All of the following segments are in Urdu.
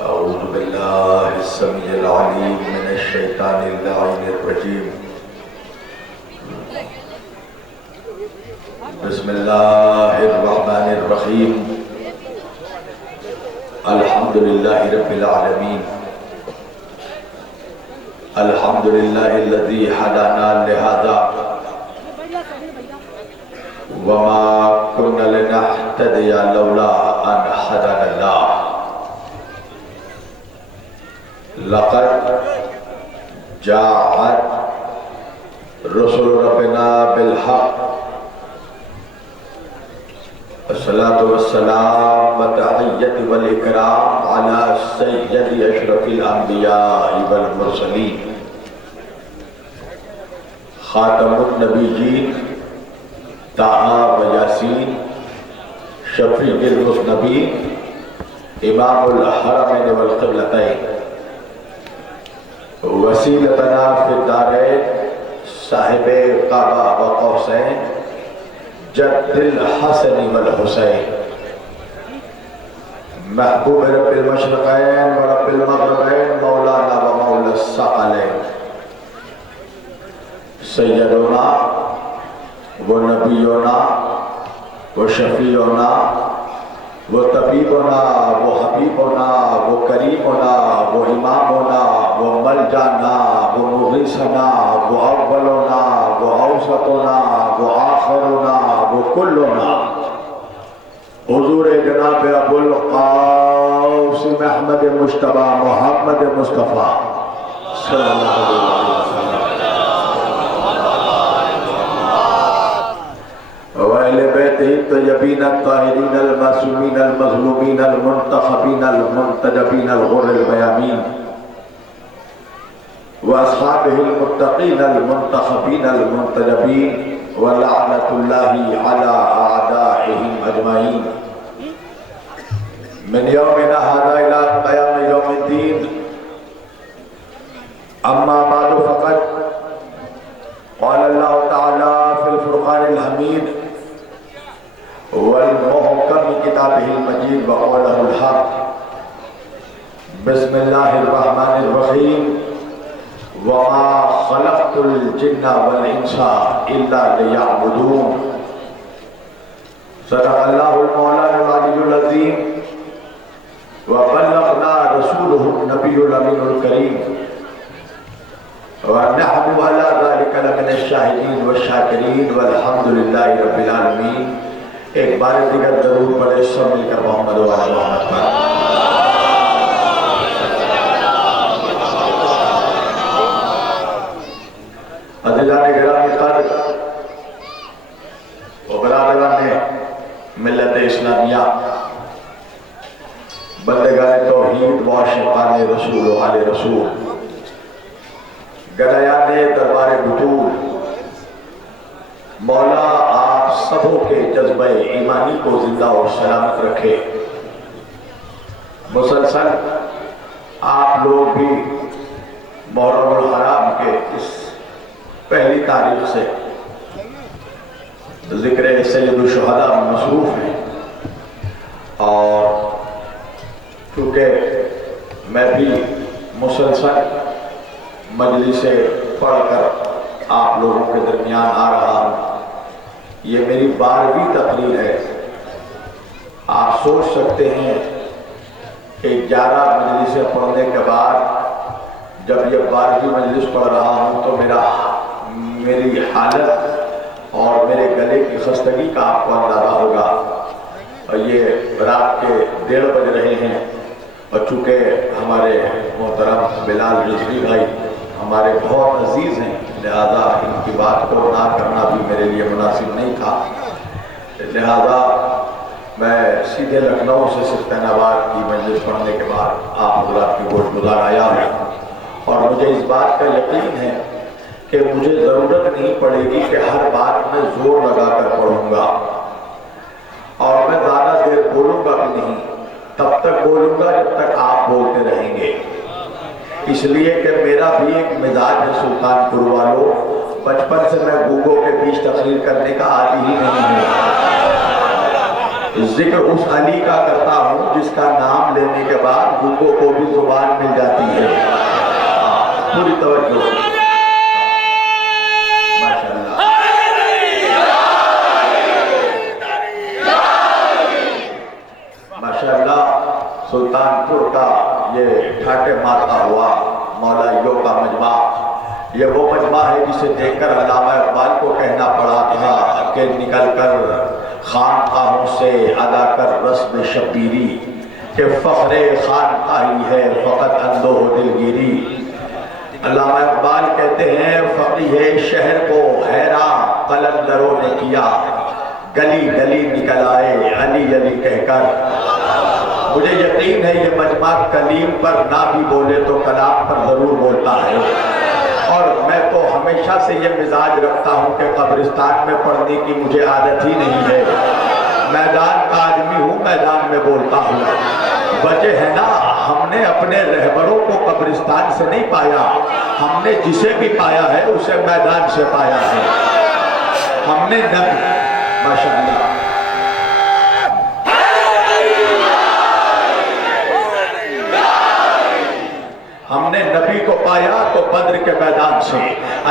أعوذ بالله السميع العليم من الشيطان اللعين الرجيم. بسم الله الرحمن الرحيم. الحمد لله رب العالمين. الحمد لله الذي هدانا لهذا وما كنا لنهتدي لولا أن هدانا الله. لقد جاءت رسل ربنا بالحق. الصلاة والسلام والتحية والإكرام على سيد أشرف الأنبياء والمرسلين خاتم النبيين طه وياسين شفيع المذنبين إمام الحرمين والقبلتين وسیلتنا فی الدارین صاحب کعبہ و قوسین جد الحسن والحسین محبوب رب المشرقین و رب المغربین مولانا و مولا الثقلین سیدنا و نبینا و شفیعنا و طبیبنا و حبیبنا و کریمنا و امامنا و ملجانا و مغیثنا و اولنا و اوسطنا و آخرنا و کلنا حضور جناب ابو القاسم احمد مجتبی محمد مصطفیٰ صلی اللہ علیہ وسلم وأهل بيته الطيبين الطاهرين المعصومين المظلومين المنتخبين المنتجبين الغر الميامين وأصحابه المتقين المنتخبين المنتجبين ولعنة الله على أعدائهم أجمعين من يومنا هذا إلى قيام يوم الدين. أما بعد فقد قال الله تعالى في الفرقان الحميد والمحكم كتابه المجيد وقوله الحق. بسم الله الرحمن الرحيم. وما خلقت الجن والإنس إلا ليعبدون. صدق الله المولانا العلي العظيم وبلغنا رسوله النبي الأمين الكريم ونحن على ذلك لمن الشاهدين والشاكرين والحمد لله رب العالمين. ایک بار دیگر ضرور پڑھے سب مل کر محمد و آل محمد پر. عزیزان گرامی قدر و برادران ملت اسلامیہ بندگان توحید و عاشقان رسول و آل رسول گدایان دربار بطول مولا آپ سبوں کے جذبہ ایمانی کو زندہ اور سلامت رکھے. مسلسل آپ لوگ بھی محرم الحرام کے اس پہلی تاریخ سے ذکر سید الشہداء مصروف ہیں اور کیونکہ میں بھی مسلسل مجلسیں پڑھ کر آپ لوگوں کے درمیان آ رہا ہوں. یہ میری 12ویں تقریر ہے. آپ سوچ سکتے ہیں کہ 11 مجلسیں پڑھنے کے بعد جب یہ 12ویں مجلس پڑھ رہا ہوں تو میری حالت اور میرے گلے کی خستگی کا آپ کو اندازہ ہوگا. اور یہ رات کے 1:30 بج رہے ہیں اور چونکہ ہمارے محترم بلال رضوی بھائی ہمارے بہت عزیز ہیں لہذا ان کی بات کو نہ کرنا بھی میرے لیے مناسب نہیں تھا. لہذا میں سیدھے لکھنؤ سے سلطان آباد کی مجلس پڑھنے کے بعد آپ حضرات کی گوش گزار آیا ہوں اور مجھے اس بات کا یقین ہے کہ مجھے ضرورت نہیں پڑے گی کہ ہر بات میں زور لگا کر پڑھوں گا اور میں زیادہ دیر بولوں گا بھی نہیں. تب تک بولوں گا جب تک آپ بولتے رہیں گے. اس لیے کہ میرا بھی ایک مزاج ہے سلطان پور والوں، بچپن سے میں گوگوں کے بیچ تقریر کرنے کا عادی ہی نہیں ہوں. ذکر اس علی کا کرتا ہوں جس کا نام لینے کے بعد گنگوں کو بھی زبان مل جاتی ہے. پوری توجہ. ماشاءاللہ سلطان پور کا یہ ٹھاٹے مارتا ہوا مولائیوں کا مجمع، یہ وہ مجمع ہے جسے دیکھ کر علامہ اقبال کو کہنا پڑا تھا کہ نکل کر خانقاہوں سے ادا کر رسم شبیری، کہ فخر خانقاہی ہے فقط اندوہ و دلگیری. علامہ اقبال کہتے ہیں فقیہ شہر کو حیران قلندروں نے کیا، گلی گلی نکل آئے علی علی کہہ کر. مجھے یقین ہے یہ مجمع کلیم پر نہ بھی بولے تو کلام پر ضرور بولتا ہے. اور میں تو ہمیشہ سے یہ مزاج رکھتا ہوں کہ قبرستان میں پڑھنے کی مجھے عادت ہی نہیں ہے. میدان کا آدمی ہوں، میدان میں بولتا ہوں. وجہ ہے نا، ہم نے اپنے رہبروں کو قبرستان سے نہیں پایا، ہم نے جسے بھی پایا ہے اسے میدان سے پایا ہے. ہم نے ماشاءاللہ ہم نے نبی کو پایا تو بدر کے میدان سے،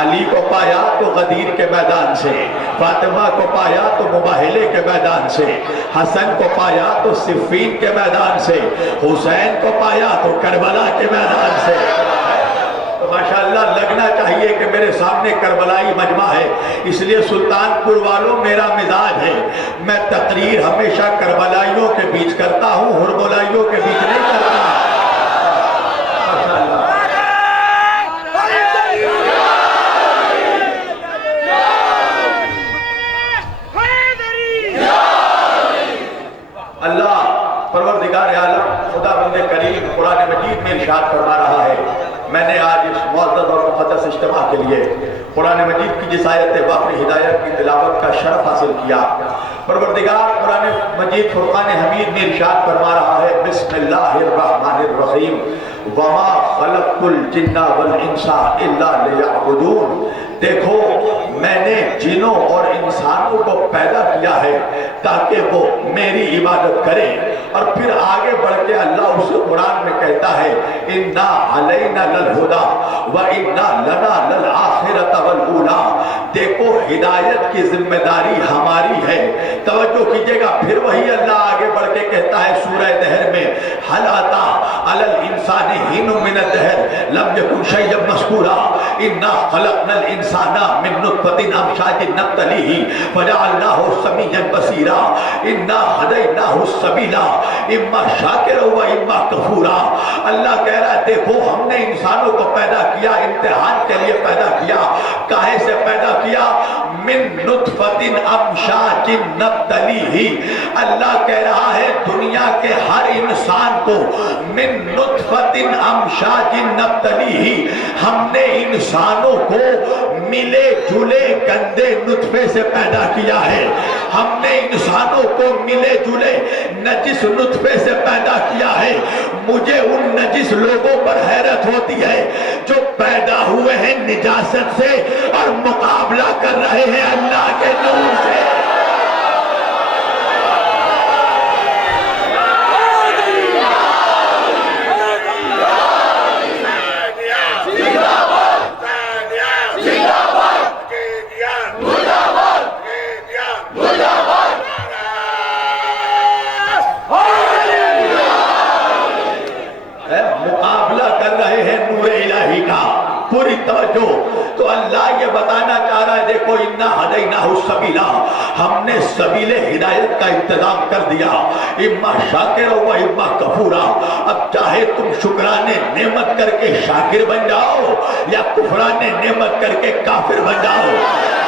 علی کو پایا تو غدیر کے میدان سے، فاطمہ کو پایا تو مباہلے کے میدان سے، حسن کو پایا تو صفین کے میدان سے، حسین کو پایا تو کربلا کے میدان سے. تو ماشاءاللہ لگنا چاہیے کہ میرے سامنے کربلائی مجمع ہے. اس لیے سلطان پور والوں میرا مزاج ہے، میں تقریر ہمیشہ کربلائیوں کے بیچ کرتا ہوں، ہرملائیوں کے بیچ نہیں کرتا. اللہ پروردگار عالم خدا بند کریم قرآن مجید میں ارشاد فرما رہا ہے. میں نے آج اس معزز اور مقدس اجتماع کے لیے قرآن مجید کی جس آیت واقعی ہدایت کی تلاوت کا شرف حاصل کیا. پروردگار قرآن مجید فرقان حمید میں ارشاد فرما رہا ہے بسم اللہ الرحمن الرحیم وما خلقت الجن والانس الا لیعبدون. دیکھو میں نے جنوں اور انسانوں کو پیدا کیا ہے تاکہ وہ میری عبادت کریں. اور پھر آگے بڑھ کے اللہ اس قرآن میں کہتا ہے اِنَّا عَلَيْنَا لَلْهُدَى وَإِنَّا لَنَا لَلْآخِرَةَ وَالْأُولَى. دیکھو ہدایت کی ذمہ داری ہماری ہے. توجہ کیجئے گا، پھر وہی اللہ آگے بڑھ کے کہتا ہے سورہ دہر میں هَلْ أَتَى عَلَى الْإِنسَانِ حِينٌ مِّنَ الدَّهْرِ لَمْ يَكُنْ شَيْئًا مَّذْكُورًا إِنَّا خَلَقْنَا الْإِنسَانَ مِن نُطْفَةٍ أَمْشَاجٍ نَبْتَلِيهِ فَجَعَلْنَاهُ سَمِيًّا بَصِيرًا إِنَّا هَدَيْنَاهُ السَّبِيلَ اما شاکر و اما کفورا. اللہ کہہ رہا ہے دیکھو ہم نے انسانوں کو پیدا کیا، امتحان کے لیے پیدا کیا. کاہے سے پیدا کیا؟ من نطفت امشاج نبتلیہ. اللہ کہہ رہا ہے دنیا کے ہر انسان کو من نطفت امشاج نبتلیہ، ہم نے انسانوں کو ملے جلے گندے نطفے سے پیدا کیا ہے. ہم نے انسانوں کو ملے جلے نجس نطفے سے پیدا کیا ہے. مجھے ان نجس لوگوں پر حیرت ہوتی ہے جو پیدا ہوئے ہیں نجاست سے اور مقابلہ کر رہے ہیں اللہ کے نور سے. پوری توجہ. تو اللہ یہ بتانا چاہ رہا ہے دیکھو اِنَّا هَدَيْنَاهُ السَّبِيلَ، ہم نے سبیل ہدایت کا انتظام کر دیا. اما شاکر و اما کفورا. اب چاہے تم شکرانے نعمت کر کے شاکر بن جاؤ یا کفرانے نعمت کر کے کافر بن جاؤ،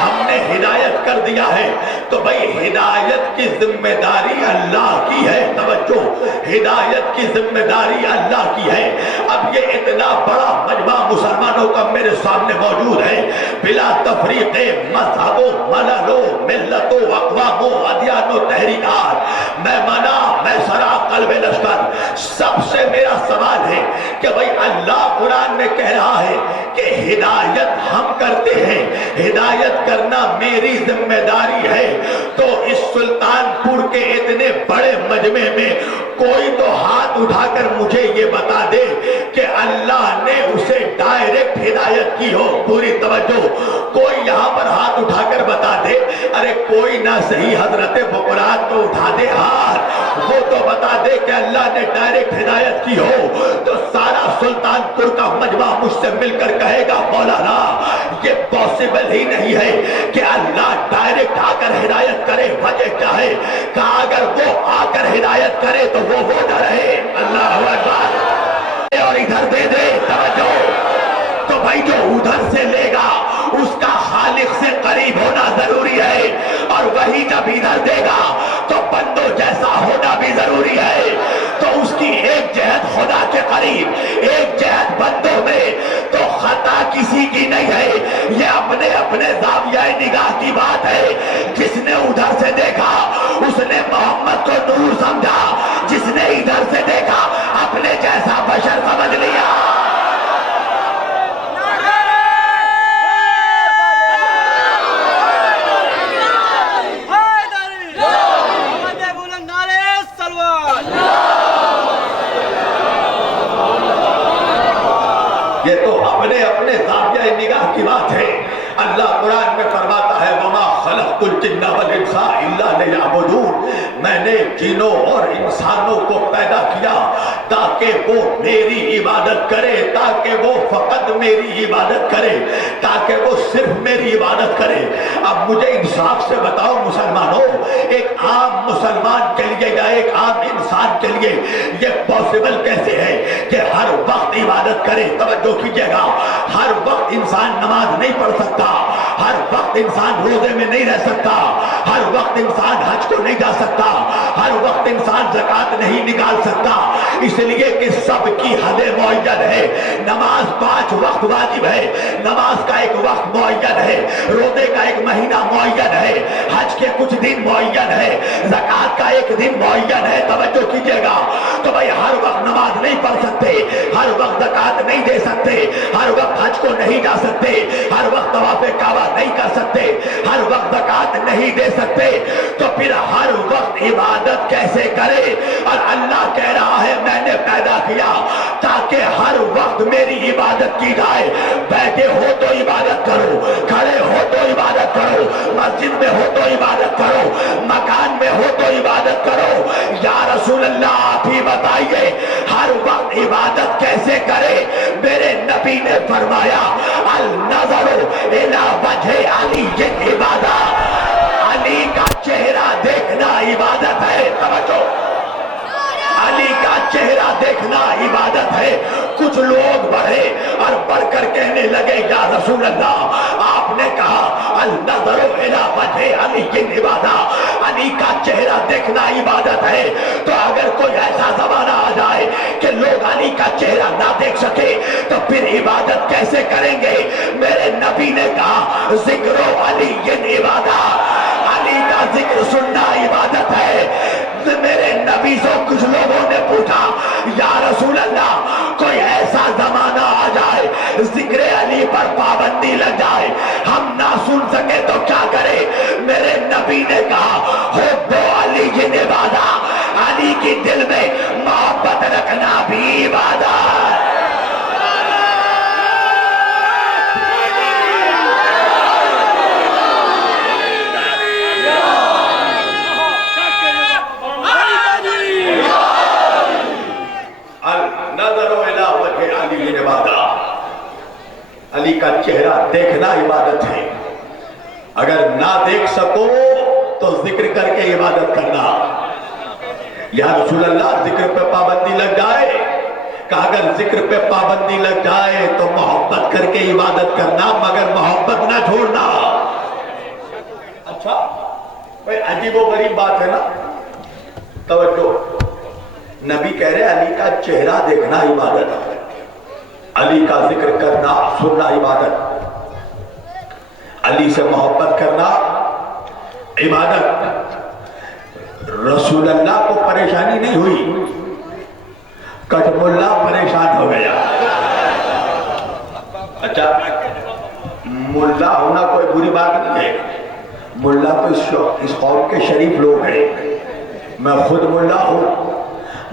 ہم نے ہدایت کر دیا ہے. تو بھئی ہدایت کی ذمہ داری اللہ کی ہے. توجہ، ہدایت کی ذمہ داری اللہ کی ہے. اب یہ اتنا بڑا مجمع مسلمانوں کا میرے سامنے موجود ہے، بلا تفریق مذہب و ملل و ملت و اقوام و ادیان و تحریکات. میں منا میں سرا قلب لشکر، سب سے میرا سوال ہے کہ بھئی اللہ قرآن میں کہہ رہا ہے کہ ہدایت ہم کرتے ہیں، ہدایت کرنا میری ذمہ داری ہے، تو اس سلطان پور کے اتنے بڑے مجمع میں کوئی تو ہاتھ اٹھا کر مجھے یہ بتا دے کہ اللہ نے اسے ڈائریکٹ ہدایت کی ہو۔ پوری توجہ، کوئی یہاں پر ہاتھ اٹھا کر بتا دے۔ ارے کوئی نہ صحیح حضرت بقرات تو اٹھا دے ہاتھ، وہ تو بتا دے کہ اللہ نے ڈائریکٹ ہدایت کی ہو، تو سارا سلطان پور کا مجمع مجھ سے مل کر کہے گا مولانا یہ پاسبل ہی نہیں ہے کہ اللہ ڈائریکٹ آ کر ہدایت کرے۔ وجہ کیا ہے؟ کہا اگر وہ آ کر ہدایت کرے تو وہ نہ رہے۔ اللہ اکبر، اور ادھر دے دے توجہ، تو بھائی جو ادھر سے لے گا اس کا خالق سے قریب ہونا ضروری ہے، اور وہی جب ادھر دے گا تو بندوں جیسا ہونا بھی ضروری ہے۔ تو اس کی ایک جہت خدا کے قریب، ایک جہت بندوں میں، تو خطا کسی کی نہیں ہے، یہ اپنے اپنے زاویہ نگاہ کی بات ہے۔ جس نے ادھر سے دیکھا اس نے محمد کو نور سمجھا، جس نے ادھر سے دیکھا اپنے جیسا بشر سمجھ لیا۔ یہ تو اپنے اپنے زاویہ نگاہ کی بات ہے۔ اللہ قرآن میں فرماتا ہے وَمَا خَلَقْتُ الْجِنَّ وَالْإِنسَ إِلَّا لِيَعْبُدُونَ، میں نے جنوں اور انسانوں کو پیدا کیا تاکہ وہ میری عبادت کرے، تاکہ وہ فقط میری عبادت کرے، تاکہ وہ صرف میری عبادت کرے۔ اب مجھے انصاف سے بتاؤ مسلمانوں، ایک عام مسلمان کے لیے یا ایک عام انسان کے لیے یہ پاسبل کیسے ہے کہ ہر وقت عبادت کرے؟ توجہ کیجئے گا، ہر وقت انسان نماز نہیں پڑھ سکتا، ہر وقت انسان روزے میں نہیں رہ سکتا، ہر وقت انسان حج کو نہیں جا سکتا، ہر وقت انسان زکوٰۃ نہیں نکال سکتا، اس لیے کہ سب کی حد معین ہے۔ نماز 5 وقت واجب ہے، نماز کا ایک وقت معین ہے، روزے کا ایک مہینہ معین ہے، حج کے کچھ دن معین ہے، زکوٰۃ کا ایک دن معین ہے۔ توجہ کیجئے گا، تو بھائی ہر وقت نماز نہیں پڑھ سکتے، ہر وقت زکوٰۃ نہیں دے سکتے، ہر وقت حج کو نہیں جا سکتے، ہر وقت طواف کعبہ نہیں کر سکتے، ہر وقت زکوٰۃ نہیں دے سکتے، تو پھر ہر وقت عبادت کیسے کرے؟ اور اللہ کہہ رہا ہے میں نے پیدا کیا تاکہ ہر وقت میری عبادت کی جائے۔ بیٹھے ہو تو عبادت کرو، کھڑے ہو تو عبادت کرو، مسجد میں ہو تو عبادت کرو، مکان میں ہو تو عبادت کرو۔ یا رسول اللہ آپ ہی بتائیے ہر وقت عبادت کیسے کرے؟ میرے نبی نے فرمایا النظر الی وجہ علی عبادت، علی کا چہرہ دیکھنا عبادت ہے۔ توجہ، علی کا چہرہ دیکھنا عبادت ہے۔ کچھ لوگ بڑھے اور بڑھ کر کہنے لگے یا رسول اللہ آپ نے کہا النظر الی وجہ علی عبادت، علی کا چہرہ دیکھنا عبادت ہے، تو اگر کوئی ایسا زمانہ آ جائے کہ لوگ علی کا چہرہ نہ دیکھ سکے تو پھر عبادت کیسے کریں گے؟ میرے نبی نے کہا ذکر علی عبادت، علی کا ذکر سننا عبادت ہے۔ میرے نبی سے کچھ لوگوں نے پوچھا یا رسول اللہ کوئی ایسا زمانہ آ جائے ذکر علی پر پابندی لگ جائے ہم نہ سن سکے تو کیا کرے؟ میرے نبی نے کہا حب علی عبادت، علی کی دل میں محبت رکھنا بھی عبادت۔ علی کا چہرہ دیکھنا عبادت ہے، اگر نہ دیکھ سکو تو ذکر کر کے عبادت کرنا۔ یا رسول اللہ ذکر پہ پابندی لگ جائے، کہ اگر ذکر پہ پابندی لگ جائے تو محبت کر کے عبادت کرنا، مگر محبت نہ چھوڑنا۔ اچھا بھئی عجیب و غریب بات ہے نا۔ توجہ، نبی کہہ رہے علی کا چہرہ دیکھنا عبادت ہے، علی کا ذکر کرنا سننا عبادت، علی سے محبت کرنا عبادت۔ رسول اللہ کو پریشانی نہیں ہوئی کٹ ملا پریشان ہو گیا. اچھا ملا ہونا کوئی بری بات نہیں ہے. ملا تو اس قوم کے شریف لوگ ہیں. میں خود ملا ہوں،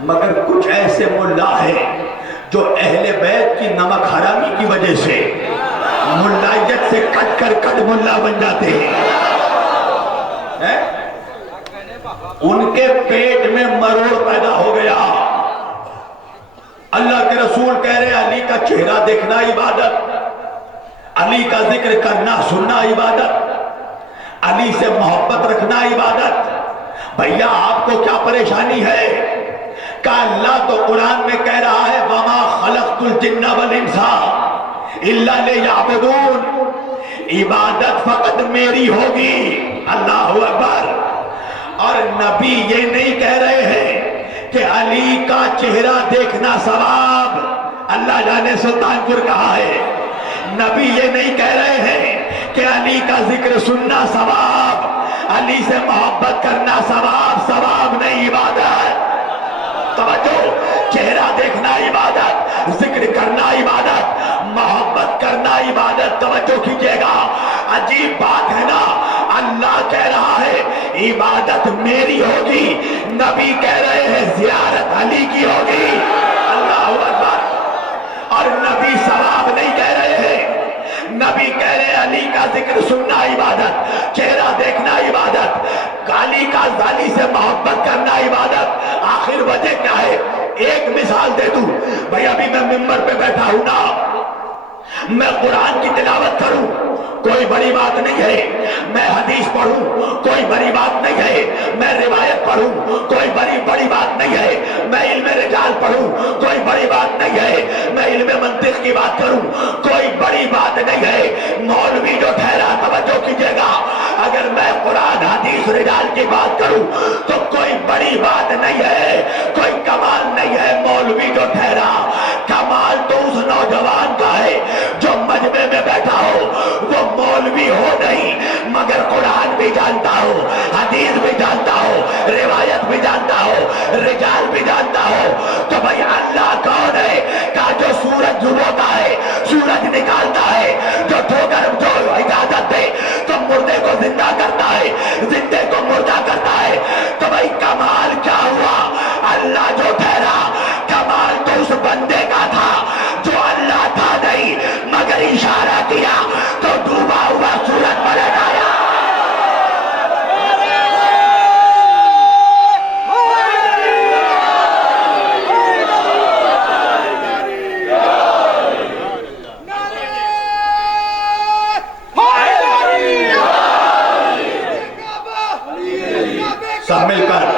مگر کچھ ایسے ملا ہیں جو اہل بیت کی نمک حرامی کی وجہ سے ملائیت سے کٹ کر کٹ ملا بن جاتے ہیں. ان کے پیٹ میں مروڑ پیدا ہو گیا. اللہ کے رسول کہہ رہے علی کا چہرہ دیکھنا عبادت، علی کا ذکر کرنا سننا عبادت، علی سے محبت رکھنا عبادت. بھیا آپ کو کیا پریشانی ہے؟ کہ اللہ تو قرآن میں کہہ رہا ہے وَمَا خَلَقْتُ الْجِنَّ وَالْإِنسَ إِلَّا لِيَعْبُدُونَ. عبادت فقط میری ہوگی. اللہ اکبر. اور نبی یہ نہیں کہہ رہے ہیں کہ علی کا چہرہ دیکھنا ثواب. اللہ جانے سلطان پور کہا ہے. نبی یہ نہیں کہہ رہے ہیں کہ علی کا ذکر سننا ثواب، علی سے محبت کرنا ثواب. ثواب نہیں، عبادت. توجہ، چہرہ دیکھنا عبادت، ذکر کرنا عبادت، محبت کرنا عبادت. توجہ کیجئے گا، عجیب بات ہے نا. اللہ کہہ رہا ہے عبادت میری ہوگی، نبی کہہ رہے ہیں زیارت علی کی ہوگی. اللہ اکبر. اور نبی ثواب نہیں کہہ رہے ہیں، نبی کہہ رہے ہیں علی کا ذکر سننا عبادت، چہرہ دیکھنا عبادت، علی کا علی سے محبت کرنا عبادت. آخر وجہ کیا ہے؟ ایک مثال دے دوں. بھئی ابھی میں ممبر پہ بیٹھا ہوں نا، میں قرآن کی تلاوت کروں کوئی بڑی بات نہیں ہے، میں حدیث پڑھوں کوئی بڑی بات نہیں ہے، میں روایت پڑھوں کوئی بڑی بات نہیں ہے، میں علم رجال پڑھوں کوئی بڑی بات نہیں ہے، میں علم منطق کی بات کروں کوئی بڑی بات نہیں ہے. مولوی جو ٹھہرا، توجہ کیجئے گا، اگر میں قرآن حدیث رجال کی بات کروں تو کوئی بڑی بات نہیں ہے، کوئی کمال نہیں ہے. مولوی جو ٹھہرا، کمال تو اس نوجوان کا ہے جو مجمع میں بیٹھا ہو. وہ مولوی ہو نہیں مگر قرآن بھی جانتا ہو، حدیث بھی جانتا ہو، روایت بھی جانتا ہو، رجال بھی جانتا ہو. تو بھئی اللہ کون ہے؟ کہ جو سورج ڈوبوتا ہے، سورج نکالتا ہے، جو ٹھوکر جو اجازت دے تو مردے کو زندہ کرتا ہے، زندے کو مردہ کرتا ہے. تو بھئی کمال کیا ہوا؟ اللہ جو ٹھہرا. کمال تو اس بندے کا تھا جو اللہ تھا نہیں مگر اشارہ کیا تو ڈوبا ہوا سورج پلٹ آیا. سب مل کر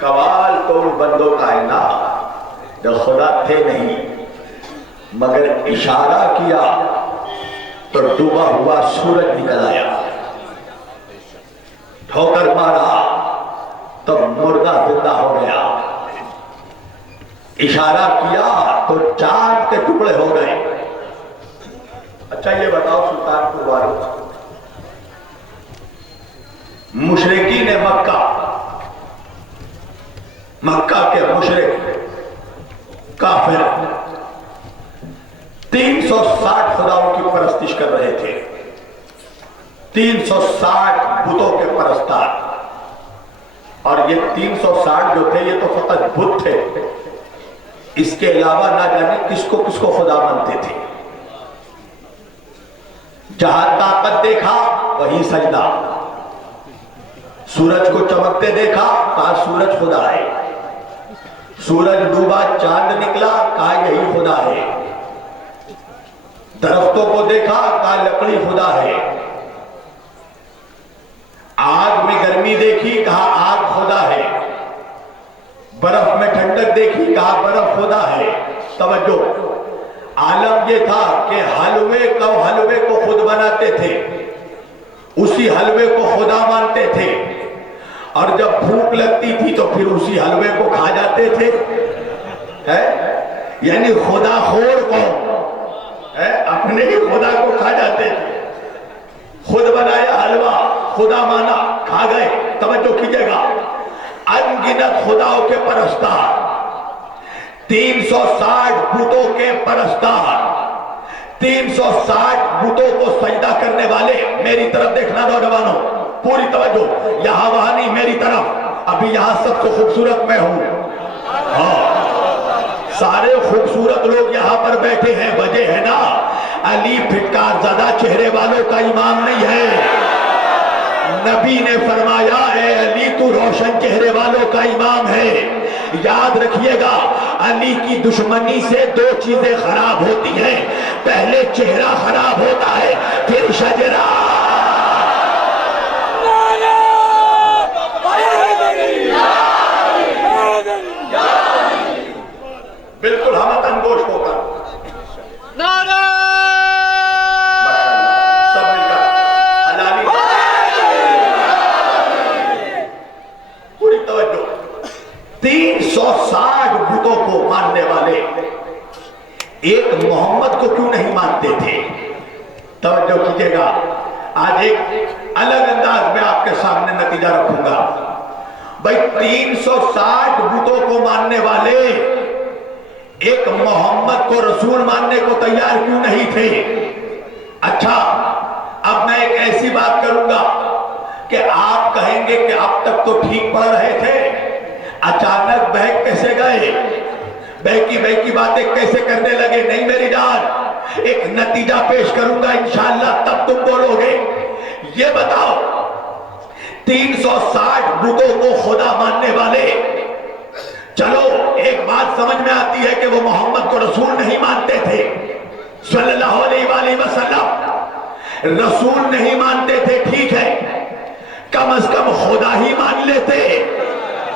کمال تو ان بندوں کا ہے نا جو خدا تھے نہیں مگر اشارہ کیا تو ڈوبا ہوا سورج نکل آیا. ٹھوکر مارا تو مردہ زندہ ہو گیا. اشارہ کیا تو چاند کے ٹکڑے ہو گئے. اچھا یہ بتاؤ سلطان پور والوں، مشرکین مکہ کے مشرک کافر 360 خداؤں کی پرستش کر رہے تھے. 360 بتوں کے پرستار. اور یہ 360 جو تھے یہ تو فقط بت تھے، اس کے علاوہ نہ جانے کس کو خدا مانتے تھے۔ جہاں طاقت دیکھا وہی سجدہ، سورج کو چمکتے دیکھا کہا سورج خدا ہے، سورج ڈوبا چاند نکلا کہا یہی خدا ہے، درختوں کو دیکھا کہا لکڑی خدا ہے، آگ میں گرمی دیکھی کہا آگ خدا ہے، برف میں ٹھنڈک دیکھی کہا برف خدا ہے۔ توجہ، عالم یہ تھا کہ حلوے کو خود بناتے تھے، اسی حلوے کو خدا مانتے تھے، اور جب بھوک لگتی تھی تو پھر اسی حلوے کو کھا جاتے تھے۔ یعنی خدا خور قوم اپنے ہی خدا کو کھا جاتے تھے، خود بنایا حلوہ خدا مانا کھا گئے۔ توجہ کیجئے گا، ان گنت خداؤں کے پرستار، 360 بتوں کے پرستار، 360 بتوں کو سجدہ کرنے والے، میری طرف دیکھنا نوجوانوں، پوری توجہ، یہاں وہاں نہیں، میری طرف۔ ابھی یہاں سب سے خوبصورت میں ہوں، ہاں سارے خوبصورت لوگ یہاں پر بیٹھے ہیں، وجہ ہے نا علی پھٹکار زدہ چہرے والوں کا امام نہیں ہے۔ نبی نے فرمایا اے علی تو روشن چہرے والوں کا امام ہے۔ یاد رکھیے گا، علی کی دشمنی سے دو چیزیں خراب ہوتی ہیں، پہلے چہرہ خراب ہوتا ہے، پھر شجرہ۔ بالکل ہم انگوش ہو کر سب مل کر حلالی پوری توجہ، 360 بتوں کو ماننے والے ایک محمد کو کیوں نہیں مانتے تھے؟ توجہ کیجئے گا، آج ایک الگ انداز میں آپ کے سامنے نتیجہ رکھوں گا۔ بھئی 360 بتوں کو ماننے والے ایک محمد کو رسول ماننے کو تیار کیوں نہیں تھے؟ اچھا، اب میں ایک ایسی بات کروں گا کہ آپ کہیں گے کہ اب تک تو ٹھیک پڑھ رہے تھے، اچانک بہک کیسے گئے، بہکی باتیں کیسے کرنے لگے؟ نہیں میری جان، ایک نتیجہ پیش کروں گا انشاءاللہ، تب تم بولو گے۔ یہ بتاؤ، 360 بتوں کو خدا ماننے والے، چلو ایک بات سمجھ میں آتی ہے کہ وہ محمد کو رسول نہیں مانتے تھے صلی اللہ علیہ وآلہ وسلم، رسول نہیں مانتے تھے، ٹھیک ہے، کم از کم خدا ہی مان لیتے۔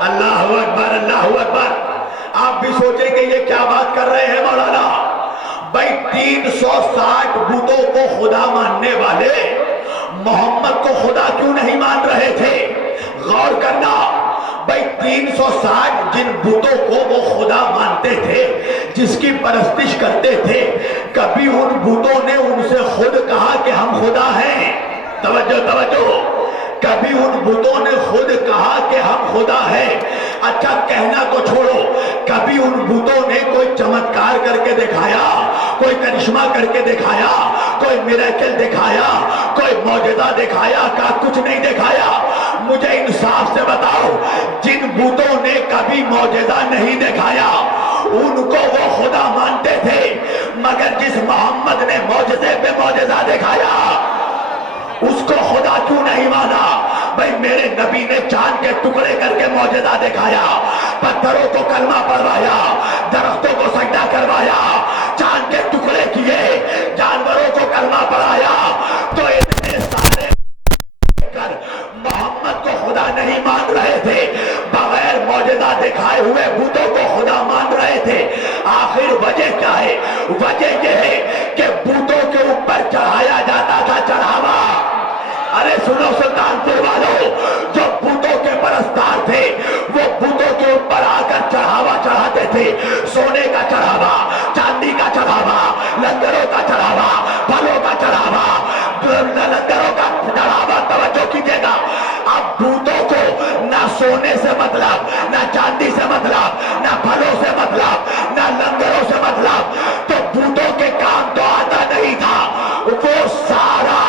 اللہ اکبر، اللہ اکبر۔ آپ بھی سوچیں کہ یہ کیا بات کر رہے ہیں مولانا؟ بھائی 360 بتوں کو خدا ماننے والے محمد کو خدا کیوں نہیں مان رہے تھے؟ غور کرنا، بھائی 360 جن بتوں کو وہ خدا مانتے تھے، جس کی پرستش کرتے تھے، کبھی ان بتوں نے ان سے خود کہا کہ ہم خدا ہیں؟ توجہ توجہ، کبھی ان بتوں نے خود کہا کہ ہم خدا ہیں؟ اچھا کہنا کو چھوڑو، کبھی ان بتوں نے کوئی چمتکار کر کے دکھایا، کوئی کرشمہ کر کے دکھایا، کوئی میریکل دکھایا، کوئی معجزہ دکھایا؟ کا کچھ نہیں دکھایا۔ مجھے انصاف سے بتاؤ، جن بتوں نے کبھی معجزہ نہیں دکھایا ان کو وہ خدا مانتے تھے، مگر جس محمد نے معجزے پہ معجزہ دکھایا اس کو خدا کیوں نہیں مانا؟ بھئی میرے نبی نے چاند کے ٹکڑے کر کے معجزہ دکھایا، پتھروں کو کلمہ پڑھوایا، درختوں کو سجدہ کروایا، چاند کے ٹکڑے کیے، جانوروں کو کلمہ پڑھایا، تو اتنے سارے محمد کو خدا نہیں مان رہے تھے، بغیر معجزہ دکھائے ہوئے بتوں کو خدا مان رہے تھے۔ آخر وجہ کیا ہے؟ وجہ یہ ہے کہ بتوں کے اوپر چڑھایا جاتا تھا چڑھاوا۔ ارے سنو سلطان پور والوں، جو بتوں کے پرستار تھے وہ بتوں کے اوپر آ کر چڑھاوا چڑھاتے تھے، سونے کا چڑھاوا، چاندی کا چڑھاوا، لنگروں کا چڑھاوا، پھلوں کا چڑھاوا، لنگروں کا چڑھاوا۔ توجہ کیجئے گا، اب بتوں کو نہ سونے سے مطلب، نہ چاندی سے مطلب، نہ پھلوں سے مطلب، نہ لنگروں سے مطلب، تو بتوں کے کام تو آتا نہیں تھا، وہ سارا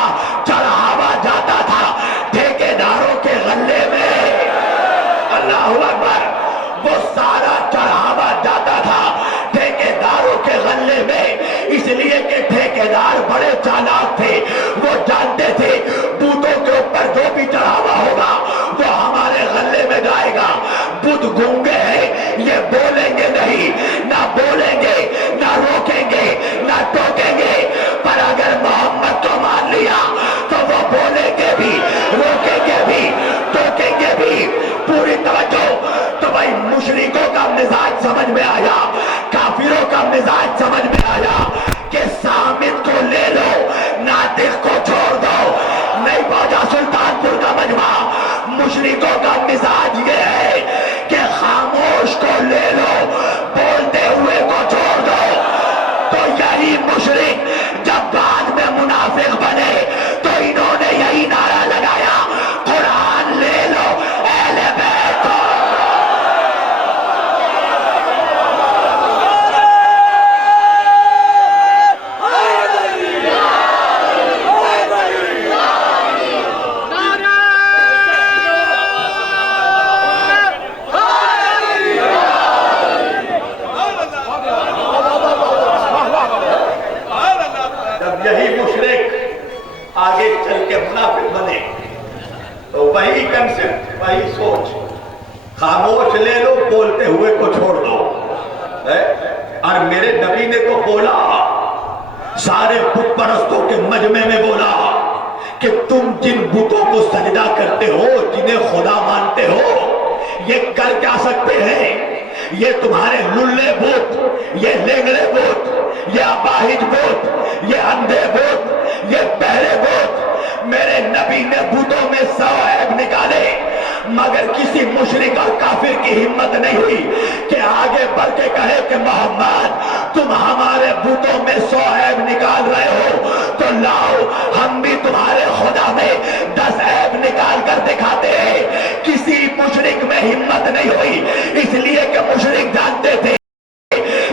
چڑھاوا جاتا تھا ٹھیکیداروں کے غلے میں۔ بولیں گے نہیں، نہ بولیں گے، نہ روکیں گے، نہ ٹوکیں گے، پر اگر محمد کو مان لیا تو وہ بولیں گے بھی، روکیں گے بھی، ٹوکیں گے بھی۔ پوری توجہ۔ تو بھائی مشرکوں کا مزاج سمجھ میں آیا، کافروں کا مزاج سمجھ میں آیا کہ سامد کو لے لو، ناطق کو چھوڑ دو۔ نہیں پہنچا سلطان پور کا مجمع۔ مشرکوں کا مزاج یہ ہے کہ خاموش کو لے لو، بولتے ہوئے کو چھوڑ دو۔ تو یہی مشرک جب بعد میں منافق بنے تو انہوں نے یہی نعرہ لگایا، قرآن لے لو اہل بیت کو۔ یہی مشرک آگے چل کے منافق بنے تو وہی کنسپٹ، وہی سوچ، خاموش لے لو، بولتے ہوئے کو چھوڑ دو۔ اور میرے نبی نے تو بولا، سارے بت پرستوں کے مجمع میں بولا کہ تم جن بتوں کو سجدہ کرتے ہو، جنہیں خدا مانتے ہو، یہ کر کیا سکتے ہیں؟ یہ تمہارے للے بت، یہ لنگڑے بت، یہ اپاہج بت، یہ اندھے بت، یہ بہرے بت۔ میرے نبی نے بتوں میں 100 عیب نکالے، مگر کسی مشرک اور کافر کی ہمت نہیں ہوئی کہ آگے بڑھ کے کہے کہ محمد تم ہمارے بتوں میں 100 عیب نکال رہے ہو تو لاؤ ہم بھی تمہارے خدا میں 10 عیب نکال کر دکھاتے ہیں۔ کسی مشرک میں ہمت نہیں ہوئی، اس لیے کہ مشرک جانتے تھے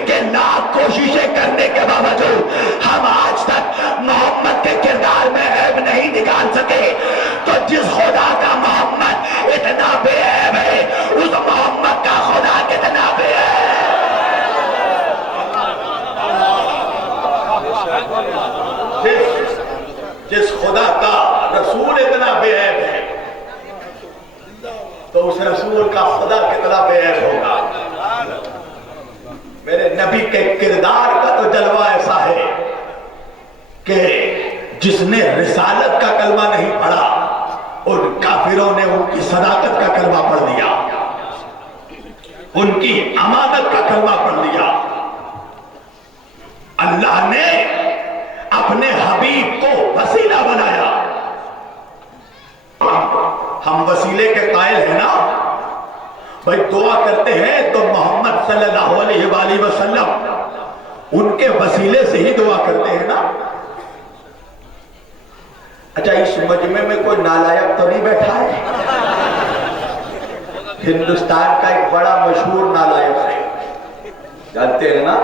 کہ لاکھ کوششیں کرنے کے باوجود ہم آج تک محمد کے کردار میں عیب نہیں نکال سکے، تو جس خدا کا محمد اتنا بے عیب ہے، اس محمد کا خدا کتنا بے عیب ہے۔ جس خدا کا رسول اتنا بے عیب ہے تو اس رسول کا خدا کتنا بے عیب ہوگا۔ میرے نبی کے کردار کا تو جلوہ ایسا ہے کہ جس نے رسالت کا کلمہ نہیں پڑھا، ان کافروں نے ان کی صداقت کا کلمہ پڑھ لیا، ان کی امانت کا کلمہ پڑھ لیا۔ اللہ نے اپنے حبیب کو وسیلہ بنایا۔ ہم وسیلے کے قائل ہیں نا، بھائی دعا کرتے ہیں تو محمد صلی اللہ علیہ وآلہ وسلم ان کے وسیلے سے ہی دعا کرتے ہیں نا۔ اچھا اس مجمع میں کوئی نالائق تو نہیں بیٹھا ہے؟ ہندوستان کا ایک بڑا مشہور نالائق ہے، جانتے ہیں نا،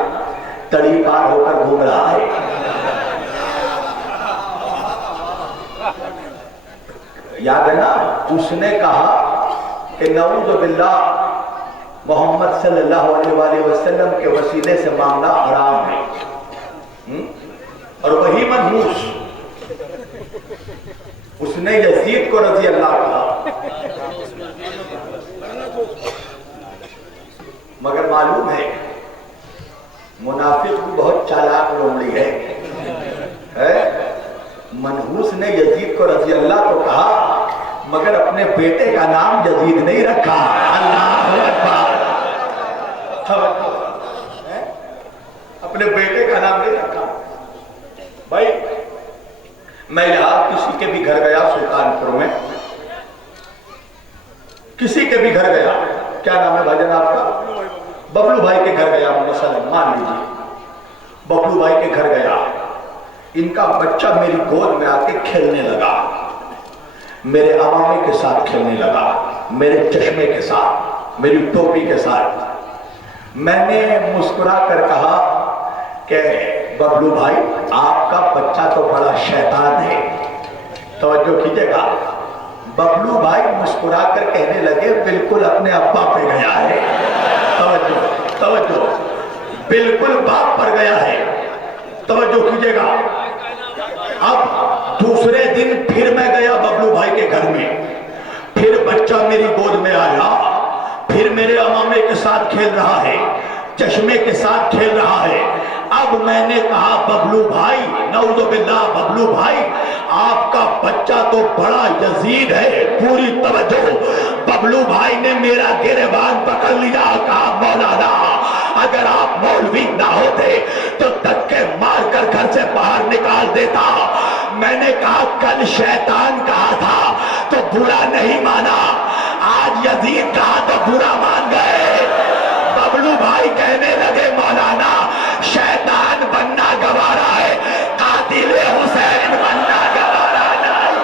تڑی پار ہو کر گھوم رہا ہے۔ یاد ہے نا، اس نے کہا کہ نعوذ باللہ محمد صلی اللہ علیہ وآلہ وسلم کے وسیلے سے مانگنا حرام ہے، اور وہی منحوس اس نے یزید کو رضی اللہ کہا۔ مگر معلوم ہے منافق بھی بہت چالاک لومڑی ہے۔ منحوس نے یزید کو رضی اللہ کو کہا، مگر اپنے بیٹے کا نام یزید نہیں رکھا۔ اللہ اکبر، اپنے بیٹے کا نام نہیں رکھا۔ بھائی میں یہاں کسی کے بھی گھر گیا سلطان پور میں، کسی کے بھی گھر گیا، کیا نام ہے بھائی جان آپ کا؟ ببلو بھائی کے گھر گیا، مثلا مان لیجیے ببلو بھائی کے گھر گیا، ان کا بچہ میری گود میں آ کے کھیلنے لگا، میرے عمامے کے ساتھ کھیلنے لگا، میرے چشمے کے ساتھ، میری ٹوپی کے ساتھ۔ میں نے مسکرا کر کہا کہ ببلو بھائی آپ کا بچہ تو بڑا شیطان ہے، توجہ کیجئے گا۔ ببلو بھائی مسکرا کر کہنے لگے بالکل اپنے ابا پہ گیا ہے، توجہ، بالکل باپ پر گیا ہے، توجہ کیجئے گا۔ اب دوسرے دن پھر میں گیا ببلو بھائی کے گھر میں، پھر بچہ میری گود میں آیا، پھر میرے امامے کے ساتھ کھیل رہا ہے، چشمے کے ساتھ کھیل رہا ہے۔ اب میں نے کہا ببلو بھائی، نعوذ باللہ ببلو بھائی، آپ کا بچہ تو بڑا یزید ہے، پوری توجہ۔ ببلو بھائی نے میرا گریبان پکڑ لیا، کہا مولانا اگر آپ مولوی نہ ہوتے تو دھکے مار کر گھر سے باہر نکال دیتا۔ میں نے کہا کل شیطان کہا تھا تو برا نہیں مانا، آج یزید کہا تو برا مان گئے۔ ببلو بھائی کہنے لگے مولانا شیطان بننا گوارا ہے، قاتل حسین بننا گوارا نہیں۔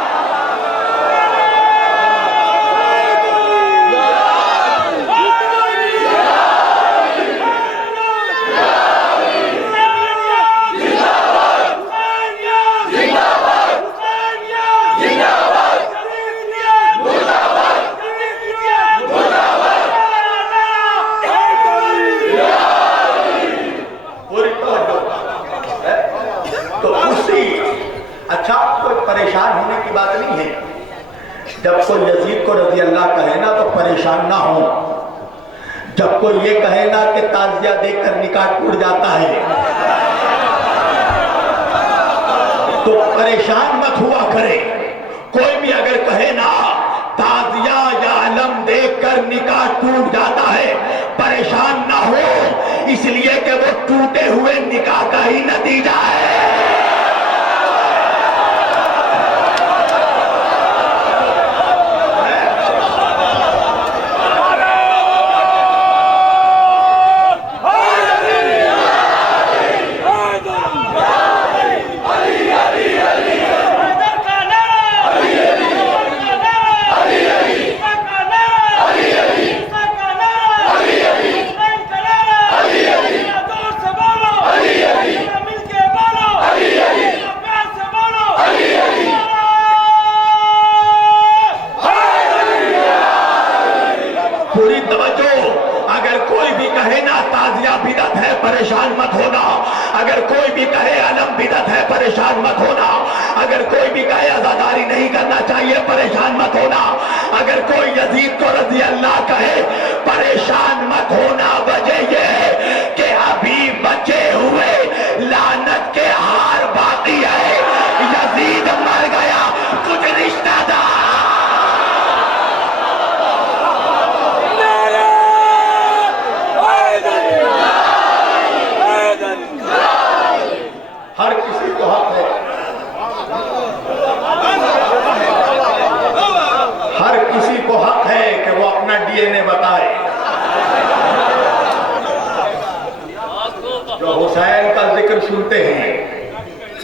اچھا کوئی پریشان ہونے کی بات نہیں ہے، جب کوئی یزید کو رضی اللہ کہے نا تو پریشان نہ ہو، جب کوئی یہ کہے نا کہ تعزیہ دے کر نکاح ٹوٹ جاتا ہے تو پریشان مت ہوا کرے۔ کوئی بھی اگر کہے نا تعزیہ یا علم دے کر نکاح ٹوٹ جاتا ہے، پریشان نہ ہو، اس لیے کہ وہ ٹوٹے ہوئے نکاح کا ہی نتیجہ ہے۔ پریشان مت ہونا، اگر کوئی بھی کہے علم بدعت ہے پریشان مت ہونا، اگر کوئی بھی کہے عزاداری نہیں کرنا چاہیے پریشان مت ہونا، اگر کوئی یزید کو رضی اللہ کہے پریشان مت ہونا۔ وجہ یہ ہے کہ ابھی بچے ہوئے لعنت کے ہار باقی ہے، یزید مر گیا کچھ رشتہ دار ہر کسی کو حق ہے، ہر کسی کو حق ہے کہ وہ اپنا ڈی این اے بتائے۔ جو حسین کا ذکر سنتے ہیں،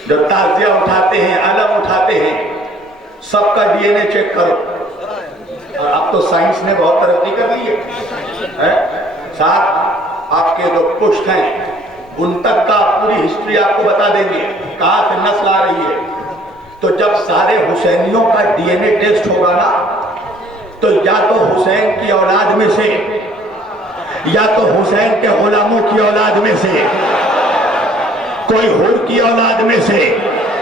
جو تعزیہ اٹھاتے ہیں، علم اٹھاتے ہیں، سب کا ڈی این اے چیک کرو۔ اور اب تو سائنس نے بہت ترقی کر لی ہے، ساتھ آپ کے جو پشت ہیں ان تک کا پوری ہسٹری آپ کو بتا دیں گے، کہاں سے نسل آ رہی ہے۔ تو جب سارے حسینیوں کا ڈی این اے ٹیسٹ ہوگا نا تو یا تو حسین کی اولاد میں سے یا تو حسین کے غلاموں کی اولاد میں سے کوئی حور کی اولاد میں سے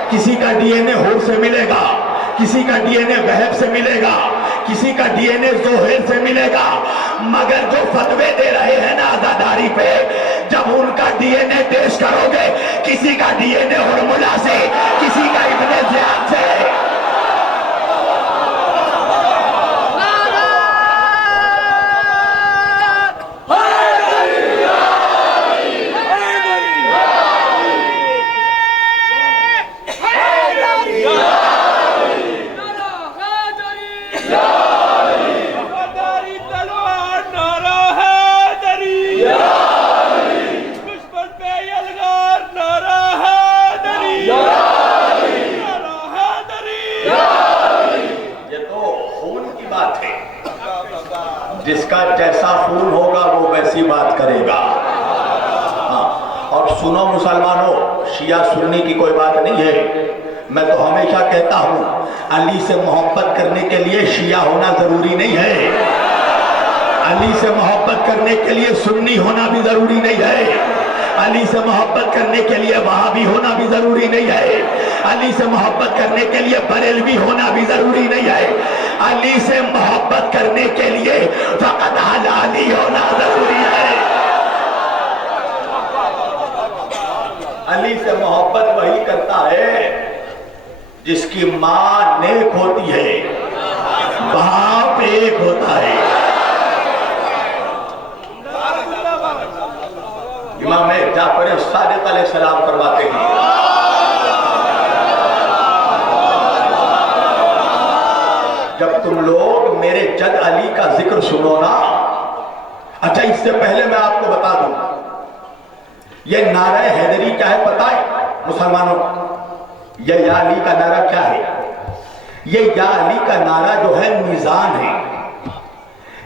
کسی کا ڈی این اے حور سے ملے گا، کسی کا ڈی این اے وہب سے ملے گا، کسی کا ڈی این اے زہیر سے ملے گا۔ مگر جو فتوے دے رہے ہیں نا عزاداری پہ، جب ان کا ڈی این اے ٹیسٹ کرو گے کسی کا ڈی این اے ہرملہ سے، کسی کا ابن زیاد سے۔ جس کا جیسا خون ہوگا وہ ویسی بات کرے گا۔ اور سنو مسلمانوں، شیعہ سنی کی کوئی بات نہیں ہے، میں تو ہمیشہ کہتا ہوں علی سے محبت کرنے کے لیے شیعہ ہونا ضروری نہیں ہے، علی سے محبت کرنے کے لیے سنی ہونا بھی ضروری نہیں ہے۔ علی سے محبت کرنے کے لیے وہابی ہونا بھی ضروری نہیں ہے، علی سے محبت کرنے کے لیے بریلوی ہونا بھی ضروری نہیں ہے، علی سے محبت کرنے کے لیے فقط حلالی ہونا ضروری ہے۔ علی سے محبت وہی کرتا ہے جس کی ماں نیک ہوتی ہے، باپ ایک ہوتا ہے۔ امام جعفر صادق علیہ السلام فرماتے ہیں جب تم لوگ میرے جد علی کا ذکر سنو نا، اچھا اس سے پہلے میں آپ کو بتا دوں یہ نعرہ حیدری کیا ہے پتہ ہے مسلمانوں؟ یہ یا علی کا نعرہ کیا ہے؟ یہ یا علی کا نعرہ جو ہے میزان ہے،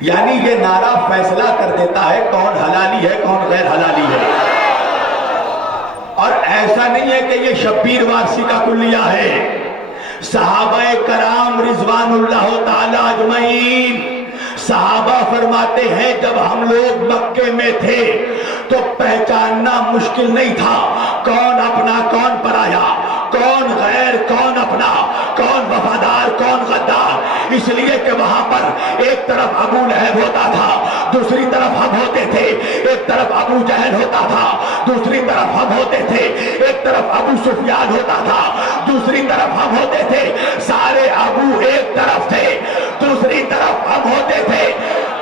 یعنی یہ نعرہ فیصلہ کر دیتا ہے کون حلالی ہے کون غیر حلالی ہے۔ اور ایسا نہیں ہے کہ یہ شبیر وارسی کا کلیہ ہے، صحابہ کرام رضوان اللہ تعالی اجمعین صحابہ فرماتے ہیں جب ہم لوگ مکے میں تھے تو پہچاننا مشکل نہیں تھا کون اپنا کون پرایا، کون غیر کون اپنا، کون وفادار کون غدار، اس لیے کہ وہاں پر ایک طرف ابو لہب ہوتا تھا، دوسری طرف ہم ہوتے تھے، ایک طرف ابو جہل ہوتا تھا، دوسری طرف ہم ہوتے تھے، ایک طرف ابو سفیان ہوتا تھا، دوسری طرف ہم ہوتے تھے، سارے ابو ایک طرف تھے، دوسری طرف ہم ہوتے تھے،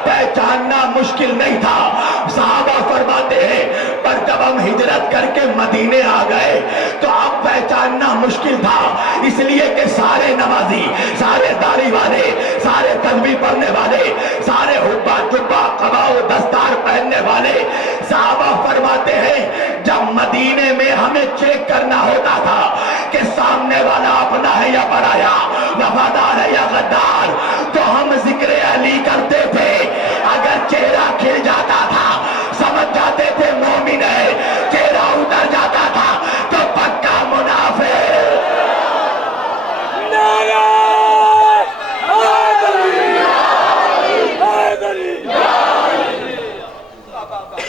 پہچاننا مشکل نہیں تھا۔ صحابہ فرماتے ہیں پر جب ہم ہجرت کر کے مدینے آ گئے تو اب پہچاننا مشکل تھا، اس لیے کہ سارے نمازی، سارے داڑھی والے، سارے تسبیح پڑھنے والے، سارے حبا جبا قبا و دستار پہننے والے، صحابہ فرماتے ہیں جب مدینے میں ہمیں چیک کرنا ہوتا تھا کہ سامنے والا اپنا ہے یا پرایا، وفادار ہے یا غدار، تو ہم ذکر علی کرتے تھے، اگر چہرہ کھل جاتا تھا سمجھ جاتے تھے مومن ہے، چہرہ اتر جاتا تھا تو پکا منافق۔ نعرہ حیدری، حیدری،